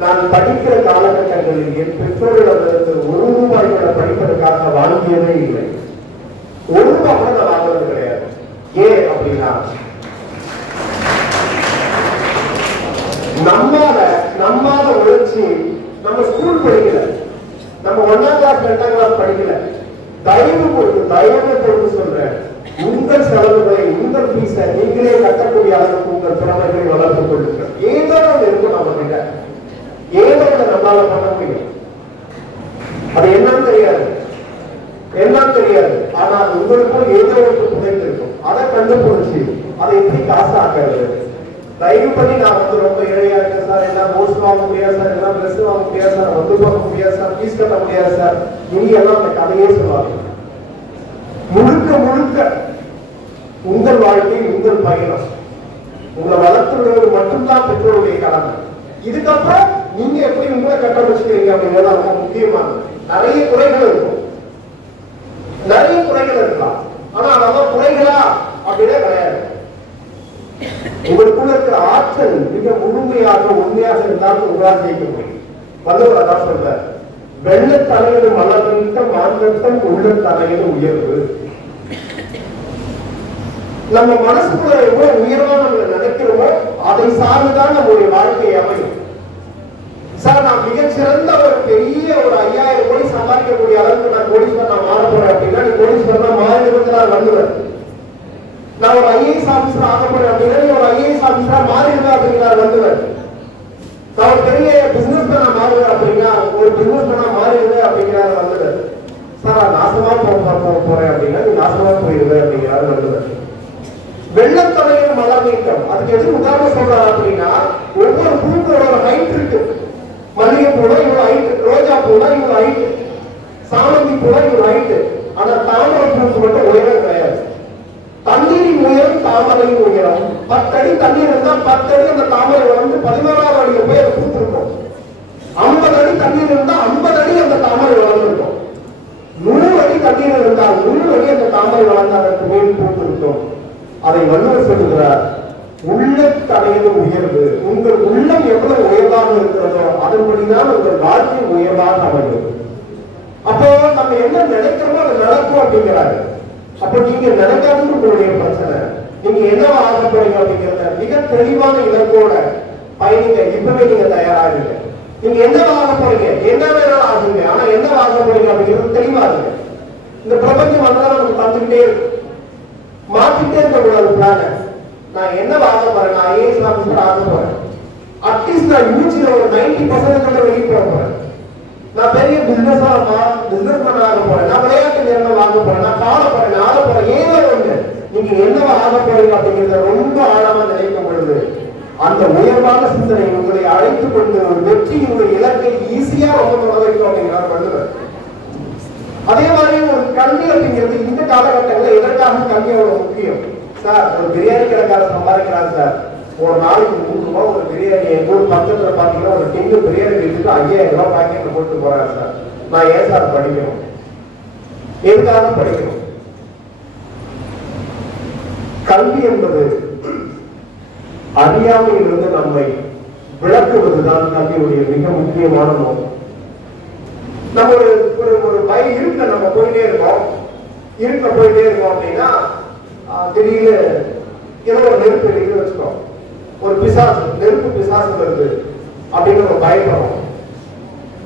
நான் படிக்கிற காலகட்டங்களில் என் பெற்றோரிடமிருந்து ₹1 கூட படிப்பதற்காக வாங்கியதே இல்லை. ₹1 கூட நான் வாங்குறது கிடையாது. ஏன் அப்படின்னா நம்மால உழைச்சி நம்ம ஸ்கூல் படிக்கல, நம்ம 1ஆம் கிளாஸ் 2ஆம் கிளாஸ் படிக்கல. தயவு கொடுத்து சொல்றேன், உங்கள் செலவுகளை உங்கள் ஃபீஸை நீங்களே கட்டக்கூடிய அளவுக்கு உங்கள் திறமைகளை வளர்த்துக் கொள்ளுங்கள். ஏதோ ஒன்று இருக்கும் நம்ம கிட்ட, ஏதோ ஒன்று நம்மளால பண்ண முடியும். அது என்னன்னு தெரியாது. ஆனால் உங்களுக்கும் ஏதோ ஒன்று புதைந்து இருக்கும். அதை கண்டுபிடிச்சு அதை எப்படி காசு ஆக்கிறது. தயவு பண்ணி நான் வந்து ரொம்ப ஏழையா இருக்கேன் சார், எல்லாம் நோட்ஸ் வாங்க முடியாது சார், எல்லாம் ட்ரெஸ் வாங்க முடியாது சார், வந்து பார்க்க முடியாது சார், ஃபீஸ் கட்ட முடியாது சார், நீங்க எல்லாம் அந்த கதையே சொல்லாது. முழுக்க உங்கள் வாழ்க்கை உங்கள் பயணம். உங்களை வளர்த்துறது மட்டும்தான் பெற்றோருடைய கடமை. இதுக்கப்புறம் நீங்க எப்படி உங்களை கட்டமைச்சுக்கிறீங்க அப்படிங்கிறது ரொம்ப முக்கியமானது. நிறைய குறைகள் இருக்கலாம். ஆனா அதெல்லாம் குறைகளா அப்படின்னா கிடையாது. உங்களுக்குள்ள இருக்கிற ஆற்றல் மிக முழுமையாக உண்மையாக இருந்தால் உங்களால் ஜெயிக்க முடியும். வள்ளுவர் அதான் சொல்ற, வெள்ள தலையது மலர்ந்த மாந்தத்தம் உள்ள தலையது உயர்வு. நம்ம மனசுக்குள்ள எவ்வளவு உயர்வா நம்ம நினைக்கிறோமோ அதை சார்ந்துதான் நம்முடைய வாழ்க்கை அமையும். சார் நான் மிகச்சிறந்த ஒரு பெரிய ஒரு 5000 கோடி சம்பாதிக்கக்கூடிய அளவுக்கு நான் கோடீஸ்வரன் மாற போறேன் அப்படின்னா நீ கோடீஸ்வரன் மாறிடுவதால் வந்துடுவேன். நான் ஒரு ஐஏஎஸ் ஆபீசர் ஆக போறேன் அப்படின்னா நீ ஒரு ஐஏஎஸ் ஆபீசரா மாறிடுவேன் அப்படிங்கிறார் வந்துடுவேன். நான் ஒரு பெரிய பிசினஸ் மேனா மாறுவேன் அப்படின்னா ஒரு பிசினஸ் மேனா மாறிடுவேன் அப்படிங்கிறாரு வந்துடுவேன். சார் நாசமா போறேன் அப்படின்னா நீ நாசமா போயிடுவேன் அப்படிங்கிறாரு வந்துடுவேன். வெள்ளத்தலையில் மலர் நீட்டம், அதுக்கு எது உதாரணம் சொல்றாரு அப்படின்னா ஒவ்வொரு பூக்களோட ஒரு ஹைட் இருக்கு. மல்லிகை பூல இவ்வளவு ஹைட், ரோஜா பூல இவ்வளவு ஹைட், சாமந்தி பூல இவ்வளவு ஹைட். ஆனா தாமரை பூக்கு மட்டும் உயரம் கிடையாது. தண்ணீரின் உயரம் தாமரையின் உயரம் 10 அடி தண்ணீர் இருந்தா 10 அடி அந்த தாமரை வளர்ந்து 11ஆவது அடியில போய் அதை பூத்திருக்கும். 50 அடி தண்ணீர் இருந்தா 50 அடி அந்த தாமரை வளர்ந்துருக்கும். 100 அடி தண்ணீர் இருந்தால் 100 அடி அந்த தாமரை வளர்ந்து அதற்கு மேல் பூத்திருக்கும். அதை வள்ளுவர் சொல்லுகிறார், உள்ளத்தடையது உயர்வு. உங்கள் உள்ளம் எவ்வளவு உயர்வாக இருக்கிறதோ அதன்படிதான் உங்கள் வாழ்க்கை உயர்வாக அமையும். அப்போ நம்ம என்ன நினைக்கிறோமோ அது நடக்கும் அப்படிங்கிறாரு. அப்ப நீங்க நினைக்காதது உங்களுடைய பிரச்சனை. நீங்க என்னவா ஆக போறீங்க அப்படிங்கிறத மிக தெளிவான இலக்கோட பயணிங்க. இப்பவே நீங்க தயாராகுங்க. நீங்க என்னவா ஆக போறீங்க, என்ன வேணாலும் ஆகுங்க. ஆனா என்னவா ஆக போறீங்க அப்படிங்கிறது தெளிவா இருக்கு. இந்த பிரபஞ்சம் வந்தா நமக்கு தந்துகிட்டே இருக்கு, மாத்திட்டே இருக்கக்கூடாது பிளான. நான் என்ன ஆக போறேன், நான் ஐஏஎஸ் ஆபீசர் ஆக போறேன். அட்லீஸ்ட் நான் யூஜில ஒரு 90% வெளியே போக போறேன். நான் பெரிய பிசினஸ் மேன் ஆக போறேன். நான் விளையாட்டு நேரம் ஆக போறேன். நான் பாட போறேன், நான் ஆட போறேன். ஏதோ ஒண்ணு நீங்க என்னவா ஆக போறீங்க அப்படிங்கிறத ரொம்ப ஆழமா நினைக்கும் பொழுது அந்த உயர்வான சிந்தனை உங்களை அழைத்துக் கொண்டு ஒரு வெற்றியினுடைய இலக்கை ஈஸியா ரொம்ப தொட வைக்கும் அப்படிங்கிறார் வள்ளுவர். அதே மாதிரி ஒரு கல்வி அப்படிங்கிறது இந்த காலகட்டங்களில் எதற்காக கல்வி அவ்வளவு முக்கியம்? சார் ஒரு பிரியாணி கடைக்காரர் சம்பாதிக்கிறார் சார், ஒரு நாளைக்கு 3 ரூபாய் ஒரு பிரியாணி எங்க ஊர் பக்கத்துல பாத்தீங்கன்னா ஒரு டின்னு பிரியாணி வீட்டுக்கு 5000 ரூபாய் பாக்கெட்ல போட்டு போறாரு சார். நான் ஏன் சார் படிக்கணும்? எதுக்காக படிக்கணும்? கல்வி என்பது அறியாமையிலிருந்து நம்மை விளக்குவதுதான் கல்வியுடைய மிக முக்கியமான நோக்கம். நம்ம ஒரு இருக்க நம்ம போயிட்டே இருக்கோம் அப்படின்னா திடீர்னு ஏதோ ஒரு நெருப்பு வெளியே வச்சுக்கோம், ஒரு பிசாசு நெருப்பு பிசாசு வருது அப்படின்னு நம்ம பயப்படுறோம்.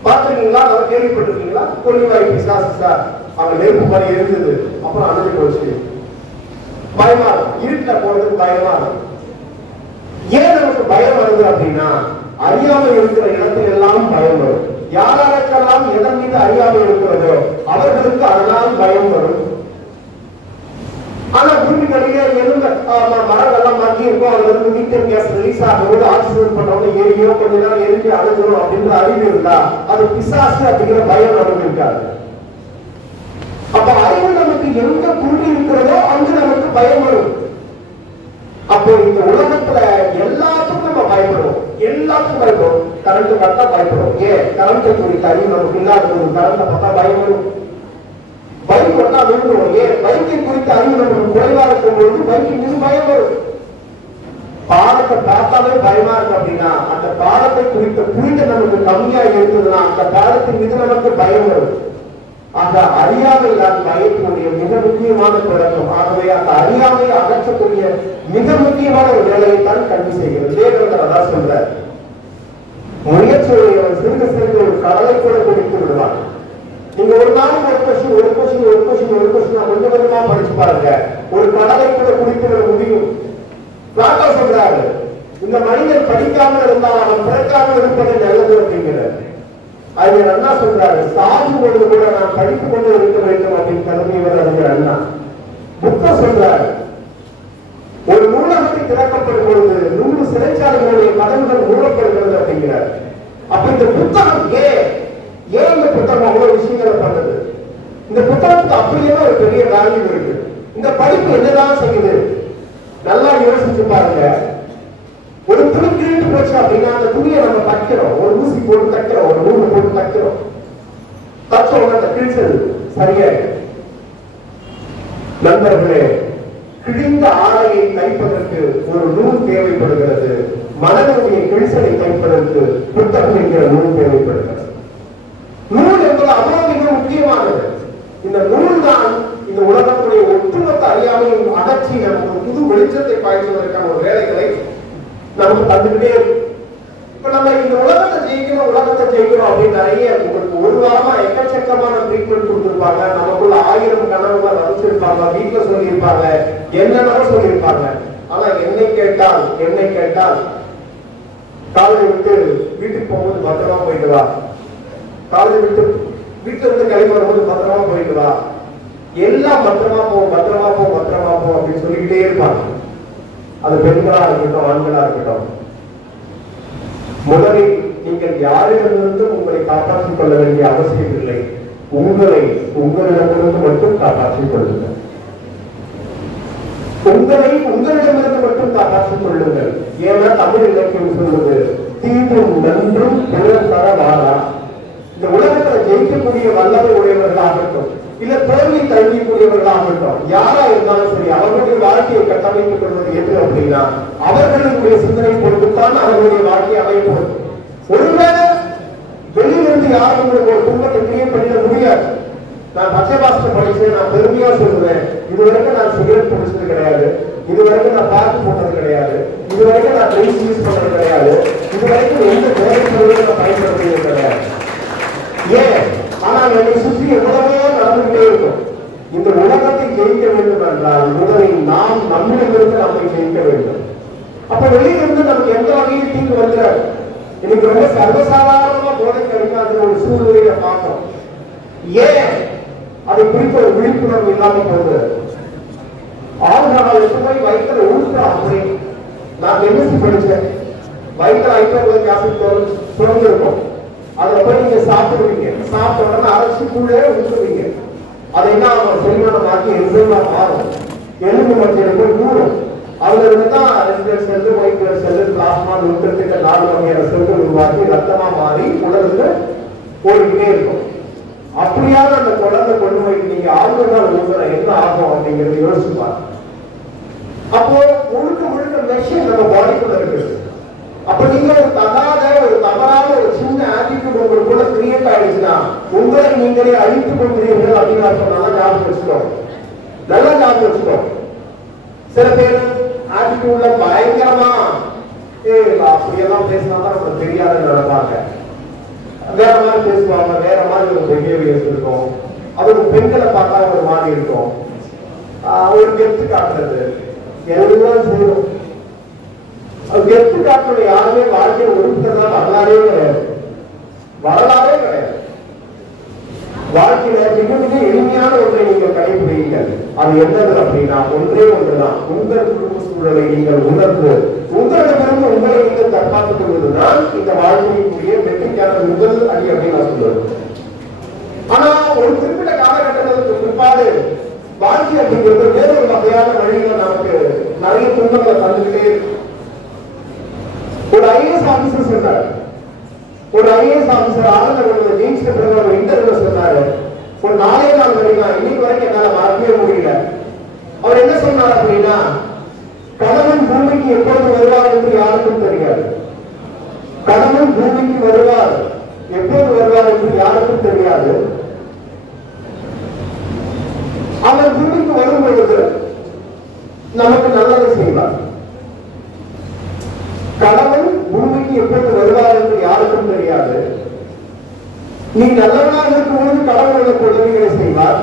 பார்த்துருக்கீங்களா? நம்ம கேள்விப்பட்டிருக்கீங்களா? கொல்லிவாய் பிசாசு சார், அவங்க நெருப்பு மாதிரி இருந்தது, அப்புறம் அணுகி போச்சு. பயமா இருக்கும், இருட்ட போறதுக்கு பயமா இருக்கும். ஏன் நமக்கு பயம் வருது அப்படின்னா அறியாமை இருக்கிற இடத்துல எல்லாம் பயம் வரும். யாரெல்லாம் எதன் மீது அறியாமை இருக்கிறதோ அவர்களுக்கு அதனால் பயம் வரும். ஆனா பூமிகளிலே எழுந்த மரங்கள்லாம் மாற்றி இருக்கும், அதுல இருந்து மீத்தேன் கேஸ் ரிலீஸ் ஆகும்போது ஆக்சிஜன் பண்ணவங்க எரியும், கொஞ்ச நேரம் எரிஞ்சு அழுகிறோம் அப்படின்ற அறிவு இருந்தா அது பிசாசு அப்படிங்கிற பயம் நமக்கு இருக்காது. அப்ப அறிவு நமக்கு எங்க கூடி இருக்கிறதோ அங்கு நமக்கு பயம் வரும். அப்போ இந்த உலகத்துல எல்லாத்துக்கும் நம்ம பயப்படுவோம், எல்லாத்துக்கும் பயப்படுவோம். கரண்ட் பார்த்தா பயப்படுவோம். ஏன்? கரண்ட் குறித்த அறிவு நமக்கு இல்லாத போது கரண்ட பார்த்தா பயம் வரும். பைக் பார்த்தா விழுந்துடும். ஏன்? பைக்கை குறித்த அறிவு நமக்கு குறைவா இருக்கும் பொழுது பைக்கின் மீது பயம் வரும். பாடத்தை பார்த்தாலே பயமா இருக்கு அப்படின்னா அந்த பாடத்தை குறித்த புரிதல் நமக்கு கம்மியா இருந்ததுன்னா அந்த பாடத்தின் மீது நமக்கு பயம் வரும். அந்த அறியாமை தான் பயத்தினுடைய மிக முக்கியமான தொடக்கம். ஆகவே அந்த அறியாமையை அகற்றக்கூடிய மிக முக்கியமான ஒரு வேலையை தான் கல்வி செய்கிறது. விவேகானந்தர் அதான் சொல்றார், முயற்சியுடையவன் சிறுக சிறுக ஒரு கடலை கூட குடித்து விடுவான். நீங்க ஒரு நாள் ஒரு கொஸ்டின் கொஞ்சம் கொஞ்சமா படிச்சு பாருங்க, ஒரு கடலை கூட குடித்து விட முடியும். பிளாட்டோ சொல்றாரு, இந்த மனிதன் படிக்காமல் இருந்தால் அவன் பிறக்காமல் இருப்பது நல்லது அப்படிங்கிறார். அறிஞர் அண்ணா சொல்றாரு, சாகும் பொழுது கூட நான் படித்துக் கொண்டு இருக்க வேண்டும் அப்படின்னு கருதியவர் அறிஞர் அண்ணா. புத்தர் சொல்றாரு, ஒரு நூலகத்தை திறக்கப்படும் பொழுது 100 சிறைச்சாலைகளுடைய கதவுகள் மூடப்படுகிறது அப்படிங்கிறார். அப்ப இந்த புத்தகம் ஏன் இந்த புத்தகம் அவ்வளவு விஷயங்களை பண்ணது? இந்த புத்தகத்துக்கு அப்படியே ஒரு பெரிய வேல்யூ இருக்கு. இந்த படிப்பு என்னதான் செய்யுது? நல்லா யோசிச்சு பாருங்க. ஒரு துணி கிழிந்து போச்சு அப்படின்னா அந்த துணியை நம்ம தைக்கிறோம், ஒரு ஊசி போட்டு தைக்கிறோம், ஒரு நூல் போட்டு தைக்கிறோம். தச்சோம் அந்த கிழிச்சது சரியாயிடும். நண்பர்களே, கிழிந்த ஆடையை தைப்பதற்கு ஒரு நூல் தேவைப்படுகிறது. மனதுடைய கிழிச்சலை தைப்பதற்கு புத்தகம் என்கிற நூல் தேவைப்படுகிறது. நூல் என்பது அவ்வளவு மிக முக்கியமானது. இந்த நூல் தான் இந்த உலகத்துடைய ஒட்டுமொத்த அறியாமையும் அகற்றி நமக்கு புது வெளிச்சத்தை பாய்ச்சுவதற்கான ஒரு வேலைகளை நமக்கு தந்துகிட்டே இருக்கு. இப்ப நம்ம இந்த உலகத்தை ஜெயிக்கணும் அப்படின்னு நிறைய உங்களுக்கு ஒரு வாரமா எக்கச்சக்கமான ட்ரீட்மெண்ட் கொடுத்துருப்பாங்க. நமக்குள்ள 1000 கனவுகளை வச்சிருப்பாங்க, வீட்டுல சொல்லியிருப்பாங்க, என்னென்னவோ சொல்லியிருப்பாங்க. ஆனா என்னை கேட்டால் காலையை விட்டு வீட்டுக்கு போகும்போது பத்திரமா போயிட்டு வா, காலையை விட்டு வீட்டுல இருந்து கிளம்பி வரும்போது பத்திரமா போயிட்டு வா, எல்லாம் பத்திரமா போ அப்படின்னு சொல்லிக்கிட்டே இருப்பாங்க. அது பெண்களா இருக்கட்டும், ஆண்களா இருக்கட்டும். முதலில் நீங்கள் யாரிடமிருந்து உங்களை காப்பாற்றிக் கொள்ள வேண்டிய அவசியம் இல்லை. உங்களிடமிருந்து மட்டும் காப்பாற்றிக் கொள்ளுங்கள். உங்களிடமிருந்து மட்டும் காப்பாற்றிக் கொள்ளுங்கள். ஏன்னா தமிழ் இலக்கியம் சொல்லுது, தீண்டும் நன்றும் பிறர் தர வாரா. இந்த உலகத்துல ஜெயிக்கக்கூடிய வல்லமை உடையவர்களாகட்டும், இல்ல தோல்வி தழுவிக்கூடியவர்களாகட்டும், யாரா இருந்தாலும் சரி, அவர்களுடைய வாழ்க்கையை கட்டமைத்துக் கொள்வது எது அப்படின்னா அவர்களுடைய சிந்தனை பொறுத்துத்தான் அவர்களுடைய வாழ்க்கையை அமைப்பது. ஒருவேளை வெளியிலிருந்து யாரும் உங்களுக்கு ஒரு துன்பத்தை கிரியேட் பண்ணிட முடியாது. நான் பச்சை பாஸ்டர் படிச்சேன், நான் பெருமையா சொல்லுவேன், இதுவரைக்கும் நான் சிகரெட் பிடிச்சது கிடையாது, இதுவரைக்கும் நான் பேக் போட்டது கிடையாது, இதுவரைக்கும் நான் ட்ரிங்க்ஸ் யூஸ் பண்ணது கிடையாது, இதுவரைக்கும் எந்த போதைப் பொருளையும் நான் பயன்படுத்தியது கிடையாது. ஏன்? ஆனால் என்னை சுற்றி எவ்வளவோ நடந்துகிட்டே இருக்கும். இந்த உலகத்தை ஜெயிக்க வேண்டும் என்றால் முதலில் நாம் நம்மிடமிருந்து நம்மை ஜெயிக்க வேண்டும். அப்ப வெளியிலிருந்து நமக்கு எந்த வகையில் தீங்கு வந்துடாது. இன்னைக்கு ரொம்ப சர்வசாதாரணமா போதைக்கு அடிக்காத ஒரு சூழ்நிலையை பார்க்கிறோம். ஏன்? அதை குறித்த ஒரு விழிப்புணர்வு இல்லாம போகுது. ஆளுநர்கள் போய் வயிற்றுல ஊற்றுறான். அப்படி நான் எம்எஸ்சி படிச்சேன், வயிற்றுல ஐம்பது காசு சுரந்து இருக்கும். அதுல போய் நீங்க சாப்பிடுவீங்க, சாப்பிட்ட உடனே அரைச்சிக்குள்ளே ஊற்றுவீங்க. அதை என்ன ஆகும்? செரிமானம் ஆக்கி எரிசலா மாறும், எலும்பு மத்தியில போய் ஊறும். அதுல இருந்துதான் red blood cell, white blood cell, plasma, neutrons 4 வகையான செல்கள் உருவாக்கி ரத்தமா மாறி உடலுக்கு ஓடிக்கிட்டே இருக்கும். அப்படியாவது அந்த குழந்தை கொண்டு போய் நீங்க ஆழ்வதால் ஊசுற என்ன ஆகும் அப்படிங்கிறது யோசிச்சுப்பாங்க. அப்போ முழுக்க முழுக்க மெஷின் நம்ம பாடிக்குள்ள இருக்குது. அப்ப நீங்க ஒரு தவறான ஒரு சின்ன ஆட்டிடியூட் உங்களுக்குள்ள கிரியேட் ஆயிடுச்சுன்னா உங்களை நீங்களே அழித்துக் கொள்கிறீர்கள் அப்படின்னு சொன்னாலும் ஞாபகம் வச்சுக்கோங்க, நல்லா ஞாபகம் வச்சுக்கோங்க. சில பேர் ஆட்டிடியூட்ல பயங்கரமா அப்படியெல்லாம் பேசினாதான் நமக்கு தெரியாதுன்னு நினைப்பாங்க. வேற மாதிரி பேசுவாங்க, வேற மாதிரி ஒரு பிஹேவியர்ஸ் இருக்கும். அது பெண்களை பார்த்தா ஒரு மாதிரி இருக்கும், ஒரு கெத்து காட்டுறது எல்லாம் செய்யும். கெத்து காட்டுறது யாருமே வாழ்க்கையை ஒழுங்குறதா வரலாறே கிடையாது, வரலாறே கிடையாது. வாழ்க்கையில மிக மிக எளிமையான ஒன்றை நீங்கள் கடைபிடிங்கள். அது என்னது அப்படின்னா ஒன்றே ஒன்றுதான், உங்கள் குடும்ப சூழலை நீங்கள் உணர்ந்து உங்களிடமிருந்து உங்களை நீங்கள் தற்காத்துக் கொள்வதுதான் இந்த வாழ்க்கைக்குரிய வெற்றிக்கான முதல் அடி அப்படின்னு நான் சொல்லுவேன். ஆனா ஒரு குறிப்பிட்ட காலகட்டத்திற்கு பிற்பாடு வாழ்க்கை அப்படிங்கிறது வேறொரு வகையான வழியில நமக்கு நிறைய துன்பங்களை தந்துகிட்டே இருக்கு. ஒரு ஐஏஎஸ் ஆபீசர் சொன்னார், ஒரு ஐஏஎஸ் ஆபீசர் ஆனந்த ஜெயிச்சிட்ட பிறகு ஒரு இன்டர்வியூ சொன்னாரு, ஒரு 4 நாள் வரைக்கும் இன்னைக்கு வரைக்கும் என்னால மறக்கவே முடியல. அவர் என்ன சொன்னார் அப்படின்னா, கணவன் பூமிக்கு எப்போது வருவார் என்று யாருக்கும் தெரியாது. கணவன் பூமிக்கு வருவார், எப்போது வருவார் என்று யாருக்கும் தெரியாது. அவர் பூமிக்கு வரும் பொழுது நமக்கு நல்லது செய்வார். கணவன் பூமிக்கு எப்போது வருவார் என்று யாருக்கும் தெரியாது. நீ நல்லவனாக இருக்கும்போது கடவுள் உனக்கு உதவிகளை செய்வார்.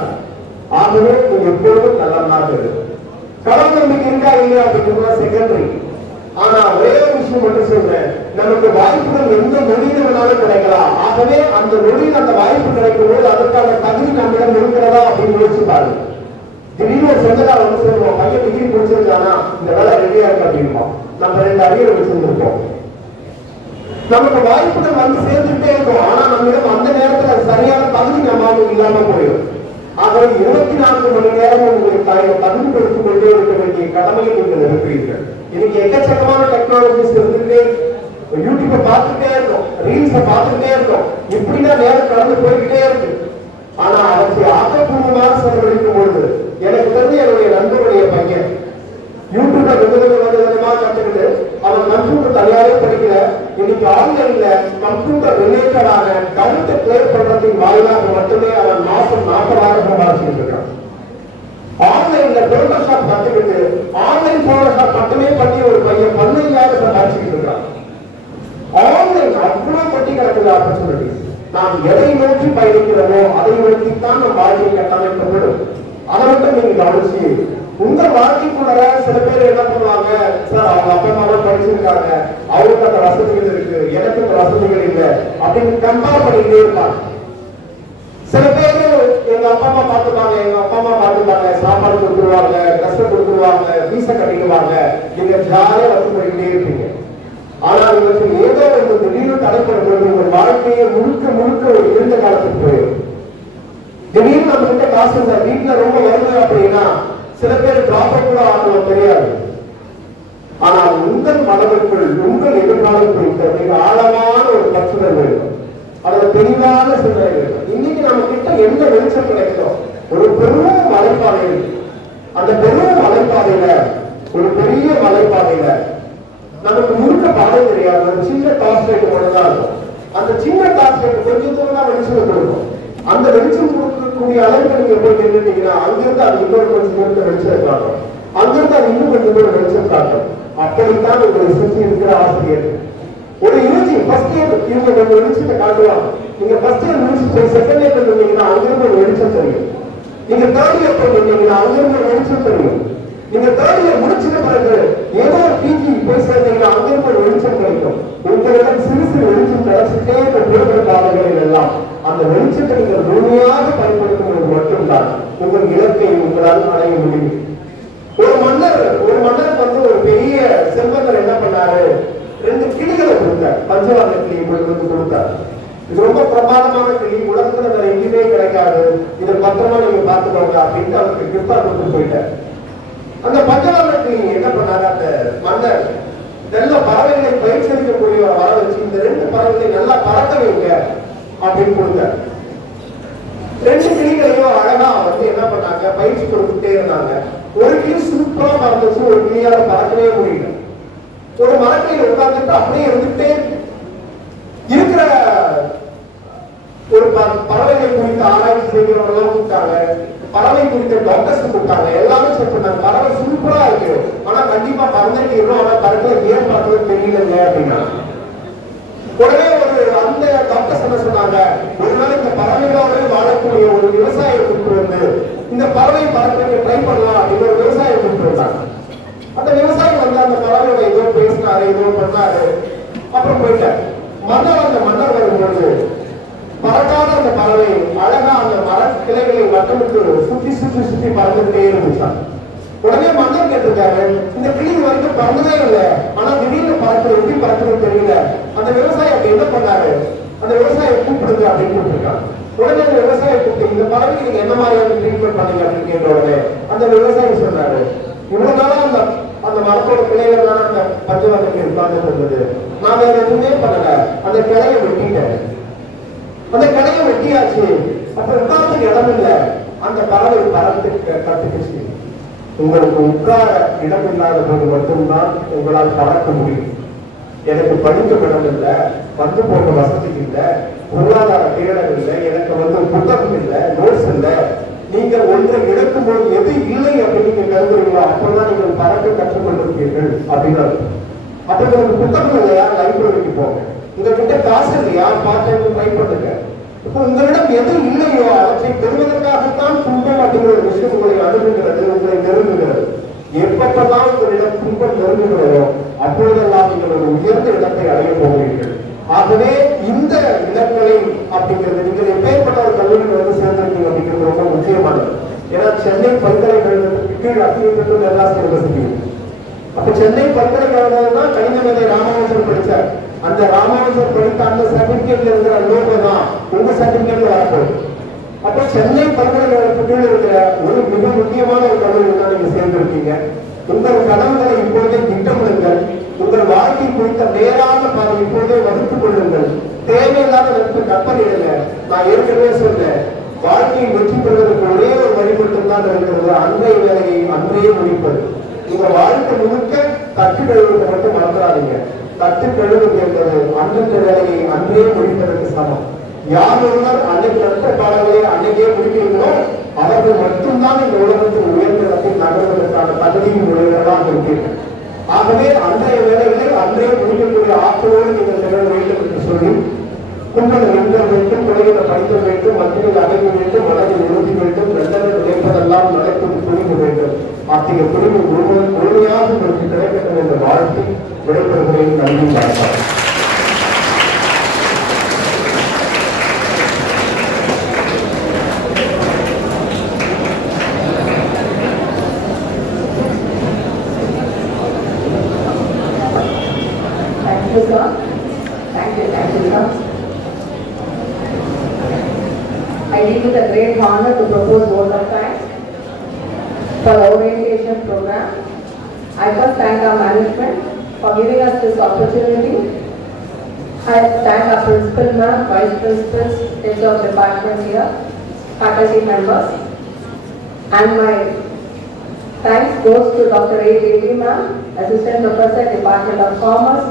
ஆகவே நீ எப்பொழுதும் நல்லவனாக இரு. கடவுள் நம்பிக்கை இருக்கா இல்லையா அப்படிங்கிறது செகண்டரி. ஆனா ஒரே விஷயம் மட்டும் சொல்றேன், நமக்கு வாய்ப்புகள் எந்த நொடியில வேணாலும் கிடைக்கலாம். ஆகவே அந்த நொடியில் அந்த வாய்ப்பு கிடைக்கும் போது அதற்கான தகுதி நம்மிடம் இருக்கிறதா அப்படின்னு யோசிச்சு பாருங்க. திடீர்னு ஒரு சொந்தக்கார வந்து சொல்லுவோம், பையன் டிகிரி முடிச்சிருக்கானா இந்த வேலை ரெடியா இருக்கு அப்படின்போம். நம்ம 2 அரியர் வச்சிருந்திருப்போம். நமக்கு வாய்ப்புகள் வந்து சேர்ந்துட்டே இருக்கும். ஆனா நம்மிடம் அந்த நேரத்துல சரியான தகுதி நம்ம இல்லாம போயிடும். ஆகவே 24 மணி நேரம் உங்களுக்கு தகுதி கொடுத்துக் கொண்டே இருக்க வேண்டிய கடமையை நீங்கள் இருக்கிறீர்கள். இன்னைக்கு எக்கச்சக்கமான டெக்னாலஜிஸ் இருந்துட்டே, யூடியூப்பை பார்த்துட்டே இருக்கும், ரீல்ஸை பார்த்துட்டே இருக்கும், இப்படிதான் நேரம் கடந்து போய்கிட்டே இருக்கு. ஆனா அவற்றை ஆக்கப்பூர்வமாக செலவழிக்கும் பொழுது எனக்கு தெரிஞ்ச என்னுடைய நண்பருடைய பையன் யூடியூப்ல விதவிதமா கத்துக்கிட்டு அவன் கம்ப்யூட்டர் தனியாவே படிக்கல, இன்னைக்கு ஆன்லைன்ல கம்ப்யூட்டர் ரிலேட்டடான கருத்தை கிளியர் பண்றதுக்கு வாயிலாக மட்டுமே அவன் மாசம் 40,000 சம்பாதிச்சுட்டு இருக்கான். ஆன்லைன்ல போட்டோஷாப் கத்துக்கிட்டு ஆன்லைன் போட்டோஷாப் மட்டுமே பண்ணி ஒரு பையன் 15,000 சம்பாதிச்சுட்டு இருக்கான். ஆன்லைன் அவ்வளவு பட்டி கிடக்குது ஆப்பர்ச்சுனிட்டி. நாம் எதை நோக்கி பயணிக்கிறோமோ அதை நோக்கித்தான் நம் வாழ்க்கை கட்டமைக்கப்படும். அதை மட்டும் நீங்க கவனிச்சு உங்க வாழ்க்கைக்குள்ள சில பேர் என்ன பண்ணுவாங்க, சார் அவங்க அப்பா அம்மா படிச்சிருக்காங்க, அவருக்கு அந்த வசதிகள் இருக்கு, எனக்கு அந்த வசதிகள் இல்லை அப்படின்னு கம்பேர் பண்ணிக்கிட்டே இருப்பாங்க. சில பேர் எங்க அப்பா அம்மா பார்த்துப்பாங்க, எங்க அப்பா அம்மா பார்த்துப்பாங்க, சாப்பாடு கொடுத்துருவாங்க, ட்ரெஸ் கொடுத்துருவாங்க, வீச கட்டிக்குவாங்க, நீங்க ஜாலியா வந்து போய்கிட்டே இருப்பீங்க. ஆனா இவருக்கு ஏதோ ஒரு திடீர்னு தடைப்படும்போது உங்க வாழ்க்கையை முழுக்க முழுக்க ஒரு இருந்த காலத்துக்கு போயிடும். திடீர்னு நம்ம கிட்ட காசு இருந்தா வீட்டுல ரொம்ப வருது அப்படின்னா சில பேர் டிராப் கூட ஆகணும் தெரியாது. ஆனால் உங்கள் மனதிற்குள் உங்கள் எதிர்காலத்திற்கு மிக ஆழமான ஒரு பற்றுதல் வேண்டும், அதுல தெளிவான சிந்தனை வேண்டும். இன்னைக்கு நம்ம கிட்ட எந்த வெளிச்சம் கிடைக்கும், ஒரு பெரும் மலைப்பாதை இருக்கு. அந்த பெரும் மலைப்பாதையில ஒரு பெரிய மலைப்பாதையில நமக்கு முழுக்க பாதை தெரியாது, ஒரு சின்ன டார்ச் லைட் மட்டும்தான் இருக்கும். அந்த சின்ன டார்ச் லைட் கொஞ்சம் தூரம் தான் வெளிச்சம் கொடுக்கும். அந்த வெளிச்சம் கொடுக்கக்கூடிய அளவுக்கு நீங்க போய் நின்றுட்டீங்கன்னா அங்கிருந்து அது இன்னொரு கொஞ்சம் தூரத்தை வெளிச்சம் காட்டும், அங்கிருந்து அது இன்னும் கொஞ்சம் தூரம் வெளிச்சம் காட்டும். அப்படித்தான் உங்களை சுற்றி இருக்கிற ஆசிரியர் ஒரு யூஜி ஃபர்ஸ்ட் இயர் இவங்க ஒரு வெளிச்சத்தை காட்டுவாங்க. நீங்க ஃபர்ஸ்ட் இயர் முடிச்சு செகண்ட் இயர் இருந்தீங்கன்னா அங்கிருந்து ஒரு வெளிச்சம் தெரியும். நீங்க தேர்ட் இயர் போயிருந்தீங்கன்னா அங்கிருந்து ஒரு வெளிச்சம் தெரியும். நீங்க தேர்ட் இயர் முடிச்சிட்ட பிறகு ஏதோ பிஜி போய் சேர்ந்தீங்கன்னா அங்கிருந்து ஒரு வெளிச்சம் கிடைக்கும். உங்களிடம் சிறு சிறு வெளிச்சம் கிடைச்சிட்டே இருக்க புறப்பட பாதைகளில் எல்லாம் அந்த வெளிச்சத்தை நீங்கள் முழுமையாக பயன்படுத்துவது மட்டும்தான் உங்கள் இலக்கை உங்களால் அடைய முடியும். ஒரு மன்னர் வந்து ஒரு பெரிய செல்வந்தர் என்ன பண்ணாரு, 2 கிளிகளை கொடுத்தார், பஞ்சவார்ண கிளி கொடுத்தார். இது ரொம்ப பிரமாதமான கிளி, உலகத்துல வேற எங்கேயுமே கிடைக்காது, இதை பத்திரமா நீங்க பார்த்துக்கோங்க அப்படின்ட்டு அவருக்கு கிஃப்டா கொடுத்து போயிட்டார். அந்த பஞ்சவர்ண கிளி என்ன பண்ணாங்க, அந்த மன்னர் நல்ல பறவைகளை பயிற்சி அளிக்கக்கூடிய வர வச்சு இந்த 2 பறவைகளை நல்லா பறக்க வைங்க அப்படின்னு கொடுத்தார். 2 கிளிகளையும் அழகா என்ன பண்ணாங்க, பயிற்சி கொடுத்துட்டே இருந்தாங்க. ஒரு கிளி சூப்பரா பறந்துச்சு, ஒரு கிளியால பறக்கவே முடியல. ஒரு மரக்கிளை உட்கார்ந்துட்டு அப்படியே இருந்துட்டே இருக்கிற ஒரு பறவைகளை குறித்து ஆராய்ச்சி செய்கிறவங்களாம் கூப்பிட்டாங்க, பறவை குறித்த டாக்டர்ஸ் கூப்பிட்டாங்க, எல்லாரும் செக் பண்ணாங்க. பறவை சூப்பரா இருக்கு, ஆனா கண்டிப்பா பறந்துருக்கோம், ஆனா பறக்கல, ஏன் பறக்கிறது தெரியலங்க அப்படின்னா உடனே அந்த டாக்டர்ஸ் என்ன சொன்னாங்க, ஒரு நாள் இந்த பறவைகளோட வாழக்கூடிய ஒரு விவசாயியை கூப்பிட்டு வந்து இந்த பறவை பறக்க ட்ரை பண்ணலாம் அப்படின்னு ஒரு விவசாயியை கூப்பிட்டு வந்தாங்க. அந்த விவசாயி அந்த பறவையோட ஏதோ பேசினாரு, ஏதோ பண்ணாரு, அப்புறம் போயிட்டாரு. அந்த மன்னர் வரும்பொழுது பறக்காத அந்த பறவை அழகா அந்த மர கிளைகளை மக்களுக்கு சுத்தி சுத்தி சுத்தி பறந்துட்டே இருந்துச்சான். உடனே மன்னர் கேட்டிருக்காரு, இந்த கிளி வரைக்கும் பறந்ததே இல்லை, ஆனா திடீர்னு பறக்குது, எப்படி பறக்குதுன்னு தெரியல. அந்த விவசாயி அப்படி என்ன பண்ணாரு, அந்த விவசாயியை கூப்பிடுங்க அப்படின்னு கூப்பிட்டுருக்காங்க. உடனே அந்த விவசாயியை கூப்பிட்டு இந்த பறவைக்கு நீங்க என்ன மாதிரியான ட்ரீட்மெண்ட் பண்ணீங்க அப்படின்னு கேட்ட உடனே அந்த விவசாயி சொன்னாரு, இவ்வளவு நாளா அந்த மரத்தோட கிளையில தானே அந்த பஞ்சவர்ணம் உட்கார்ந்து இருந்தது, நான் வேற எதுவுமே பண்ணல, அந்த கிளையை வெட்டிட்டேன், அந்த கிளையை வெட்டியாச்சு, அப்ப உட்கார்ந்துக்கு இடம் இல்லை, அந்த பறவை பறந்து கத்துக்குச்சு. உங்களுக்கு உட்கார இடம் இல்லாத போது மட்டும்தான் உங்களால் பறக்க முடியும். எனக்கு படிக்க இடம் இல்லை, வந்து போக வசதி இல்லை, பொருளாதார தேடல் இல்லை, எனக்கு புத்தகம் இல்லை, நோட்ஸ் இல்லை. நீங்க ஒன்றை இழக்கும்போது எது இல்லை அப்படின்னு நீங்க கருதுறீங்களோ அப்பதான் நீங்கள் பறக்க கற்றுக்கொண்டிருப்பீர்கள் அப்படின்னு. அப்ப உங்களுக்கு புத்தகம் இல்லையா, லைப்ரரிக்கு போங்க. உங்ககிட்ட காசு இல்லையா, பார்த்து ட்ரை பண்ணுங்க. இப்போ உங்களிடம் எது இல்லையோ அவற்றை பெறுவதற்காகத்தான் துன்பம் அப்படிங்கிற ஒரு விஷயம் உங்களை அணுகுகிறது, உங்களை நெருங்குகிறது. எப்பப்பெல்லாம் உங்களிடம் துன்பம் நெருங்குகிறதோ அப்பொழுதெல்லாம் நீங்கள் ஒரு உயர்ந்த இடத்தை அடைய போகிறீர்கள். ஆகவே இந்த இடங்களை அப்படிங்கிறது நீங்கள் எப்பேற்பட்ட ஒரு கல்லூரியில் சேர்ந்திருக்கீங்க அப்படிங்கிறது ரொம்ப முக்கியமானது. ஏன்னா சென்னை பல்கலைக்கழகத்துக்கு கீழ் அத்தியத்திற்கும் எல்லா சிலபஸ். அப்ப சென்னை பல்கலைக்கழகம் தான் கணிதமேதை ராமானுஜர் படிச்சார். அந்த ராமானுஜர் படித்த அந்த சர்டிபிகேட்ல இருக்கிற லோகோ தான் உங்க சர்டிபிகேட்ல வரப்போகுது. அப்ப சென்னை பல்கலைக்கழகத்துக்கு இருக்கிற ஒரு மிக முக்கியமான ஒரு கல்லூரி தான் நீங்க சேர்ந்திருக்கீங்க. உங்கள் கனவுகளை இப்பொழுதே திட்டமிடுங்கள். உங்கள் வாழ்க்கை குறித்த நேரான பார்வை இப்பொழுதே வகுத்துக் கொள்ளுங்கள். தேவையில்லாத நட்பு கற்பனையிடுங்க. நான் ஏற்கனவே சொன்னேன், வாழ்க்கையை வெற்றி பெறுவதற்கு ஒரே ஒரு வழி மட்டும்தான் இருக்கிறது, அன்றைய வேலையை அன்றையே முடிப்பது. உங்க வாழ்க்கை முழுக்க தட்டு கழுவுவதை மட்டும் மறந்துடாதீங்க. தட்டு கழுவுவது என்பது அன்றற்ற வேலையை அன்றே முடிப்பதற்கு சமம். யார் ஒருவர் அன்னைக்கு நடத்த பாடங்களை அன்னைக்கே முடிக்கிறீங்களோ அவர்கள் மட்டும்தான் இந்த உலகத்தில் உயர்ந்த இடத்தில் நகர்வதற்கான தகுதியும் உடையவர்களாக இருக்கிறீர்கள். ஆகவே அன்றைய வேலைகளை அன்றே முடிக்கக்கூடிய ஆற்றலோடு நீங்கள் நிகழ வேண்டும் என்று சொல்லி உங்கள் எழுத வேண்டும், குறைகளை படிக்க வேண்டும், மத்தியில் அடைக்க வேண்டும், மனதில் உறுதி வேண்டும், நல்லது நினைப்பதெல்லாம் நடக்கும் புரிந்து வேண்டும். அத்தகைய புரிவு முழுமையாக உங்களுக்கு கிடைக்கட்டும் என்ற வாழ்த்து விடைபெறுகிறேன். நன்றி, வணக்கம். I deem it a great honor to propose vote of thanks for the orientation program. I first thank our management for giving us this opportunity. I thank our principal ma'am, vice principals, heads of departments here, faculty members, and my thanks goes to Dr. A. Devi ma'am, Assistant Professor, Department of Commerce,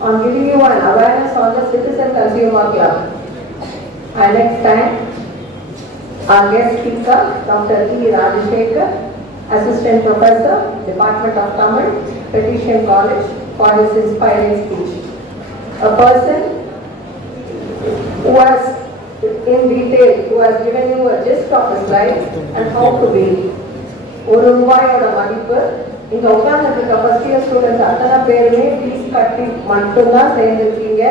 on giving you an awareness on the Citizen Consumer Club. I next thank our guest speaker, Dr. E. Rajashekar, Assistant Professor, Department of Tamil, Petition College, for his inspiring speech. A person who has, in detail, who has given you a gist of his life and how to be. ஒரு ரூபாயோட மதிப்பு இங்க உட்கார்ந்துட்டு இருக்க first year students அத்தனை பேருமே fees கட்டி மட்டும்தான் சேர்ந்துருக்கீங்க.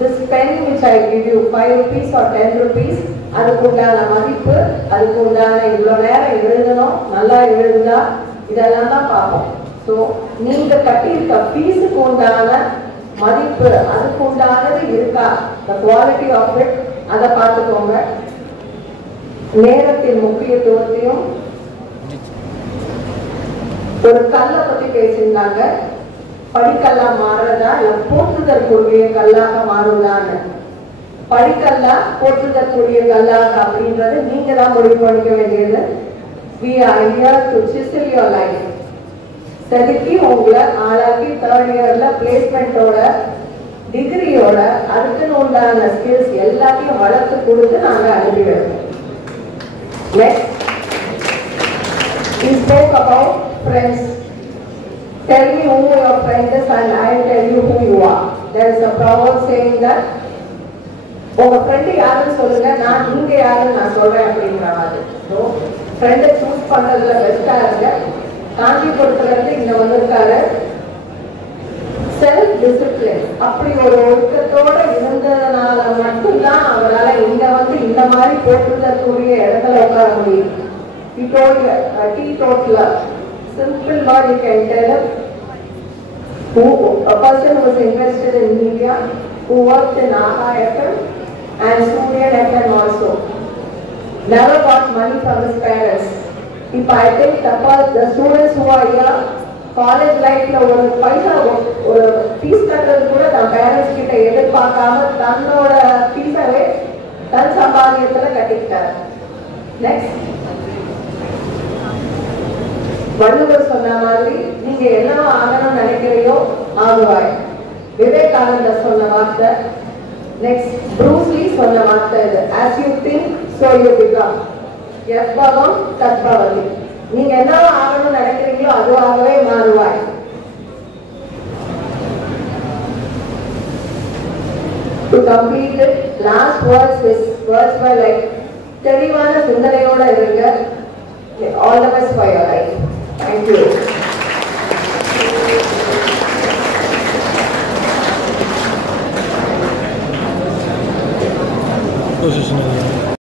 This pen which I give you 5 rupees or 10 rupees, அதுக்கு உண்டான மதிப்பு, அதுக்கு உண்டான இவ்வளோ நேரம் எழுதணும், நல்லா எழுதுதா, இதெல்லாம் தான் பார்ப்போம். ஸோ நீங்க கட்டியிருக்க ஃபீஸுக்கு உண்டான மதிப்பு, அதுக்கு உண்டானது இருக்கா, the quality of it, அதை பார்த்துக்கோங்க. நேரத்தின் முக்கியத்துவத்தையும் ஒரு கல்லை பத்தி பேசியிருந்தாங்க. படிக்கல்லா மாறுறதா இல்ல போற்றுதற்குரிய கல்லாக மாறுதான்னு. படிக்கல்லா போற்றுதற்குரிய கல்லாக அப்படின்றது நீங்க தான் முடிவு பண்ணிக்க வேண்டியது. We are here to chisel your life. செதுக்கி உங்களை ஆளாக்கி தேர்ட் இயர்ல பிளேஸ்மெண்டோட டிகிரியோட அதுக்குன்னு உண்டான ஸ்கில்ஸ் எல்லாத்தையும் வளர்த்து கொடுத்து நாங்க அனுப்பி வைப்போம். Next, we spoke about friends. Tell me who your friend is and I will tell you who you are. There is a proverb saying that உங்க ஃப்ரெண்டு யாருன்னு சொல்லுங்க, நான் நீங்க யாருன்னு நான் சொல்றேன் அப்படிங்கிற மாதிரி. ஸோ ஃப்ரெண்டை சூஸ் பண்றதுல பெஸ்டா இருங்க. காஞ்சிபுரத்துல இருந்து இங்க வந்திருக்காரு. செல்ஃப் டிசிப்ளின் அப்படி ஒரு ஒழுக்கத்தோட இருந்ததுனால மட்டும்தான் அவரால் இங்க வந்து இந்த மாதிரி போட்டுதற்குரிய இடத்துல உட்கார முடியும். Simple word you can tell him. A person who was invested in media, who worked in AHA FM and Surya FM also. Never got money from his parents. If I think the students who are here, college life la ஒரு பைசா ஒரு fees கட்டுறது கூட தன் parents கிட்ட எதிர்பார்க்காம தன்னோட ஃபீஸாவே தன் சம்பாதியத்துல கட்டிக்கிட்டார். Next, Valluvar சொன்ன மாதிரி நீங்க என்ன ஆகணும்னு நினைக்கிறீங்களோ ஆகுவாய். விவேகானந்தர் சொன்ன வார்த்தை. நெக்ஸ்ட், ப்ரூஸ்லி சொன்ன வார்த்தை இது. As you think, so you become. எவ்வளவு தத்பவதி. நீங்க என்ன ஆகணும்னு நினைக்கிறீங்களோ அதுவாகவே மாறுவாய். To complete it, last words were like தெளிவான சிந்தனையோட இருங்க. All the best for your life. Thank you. Position.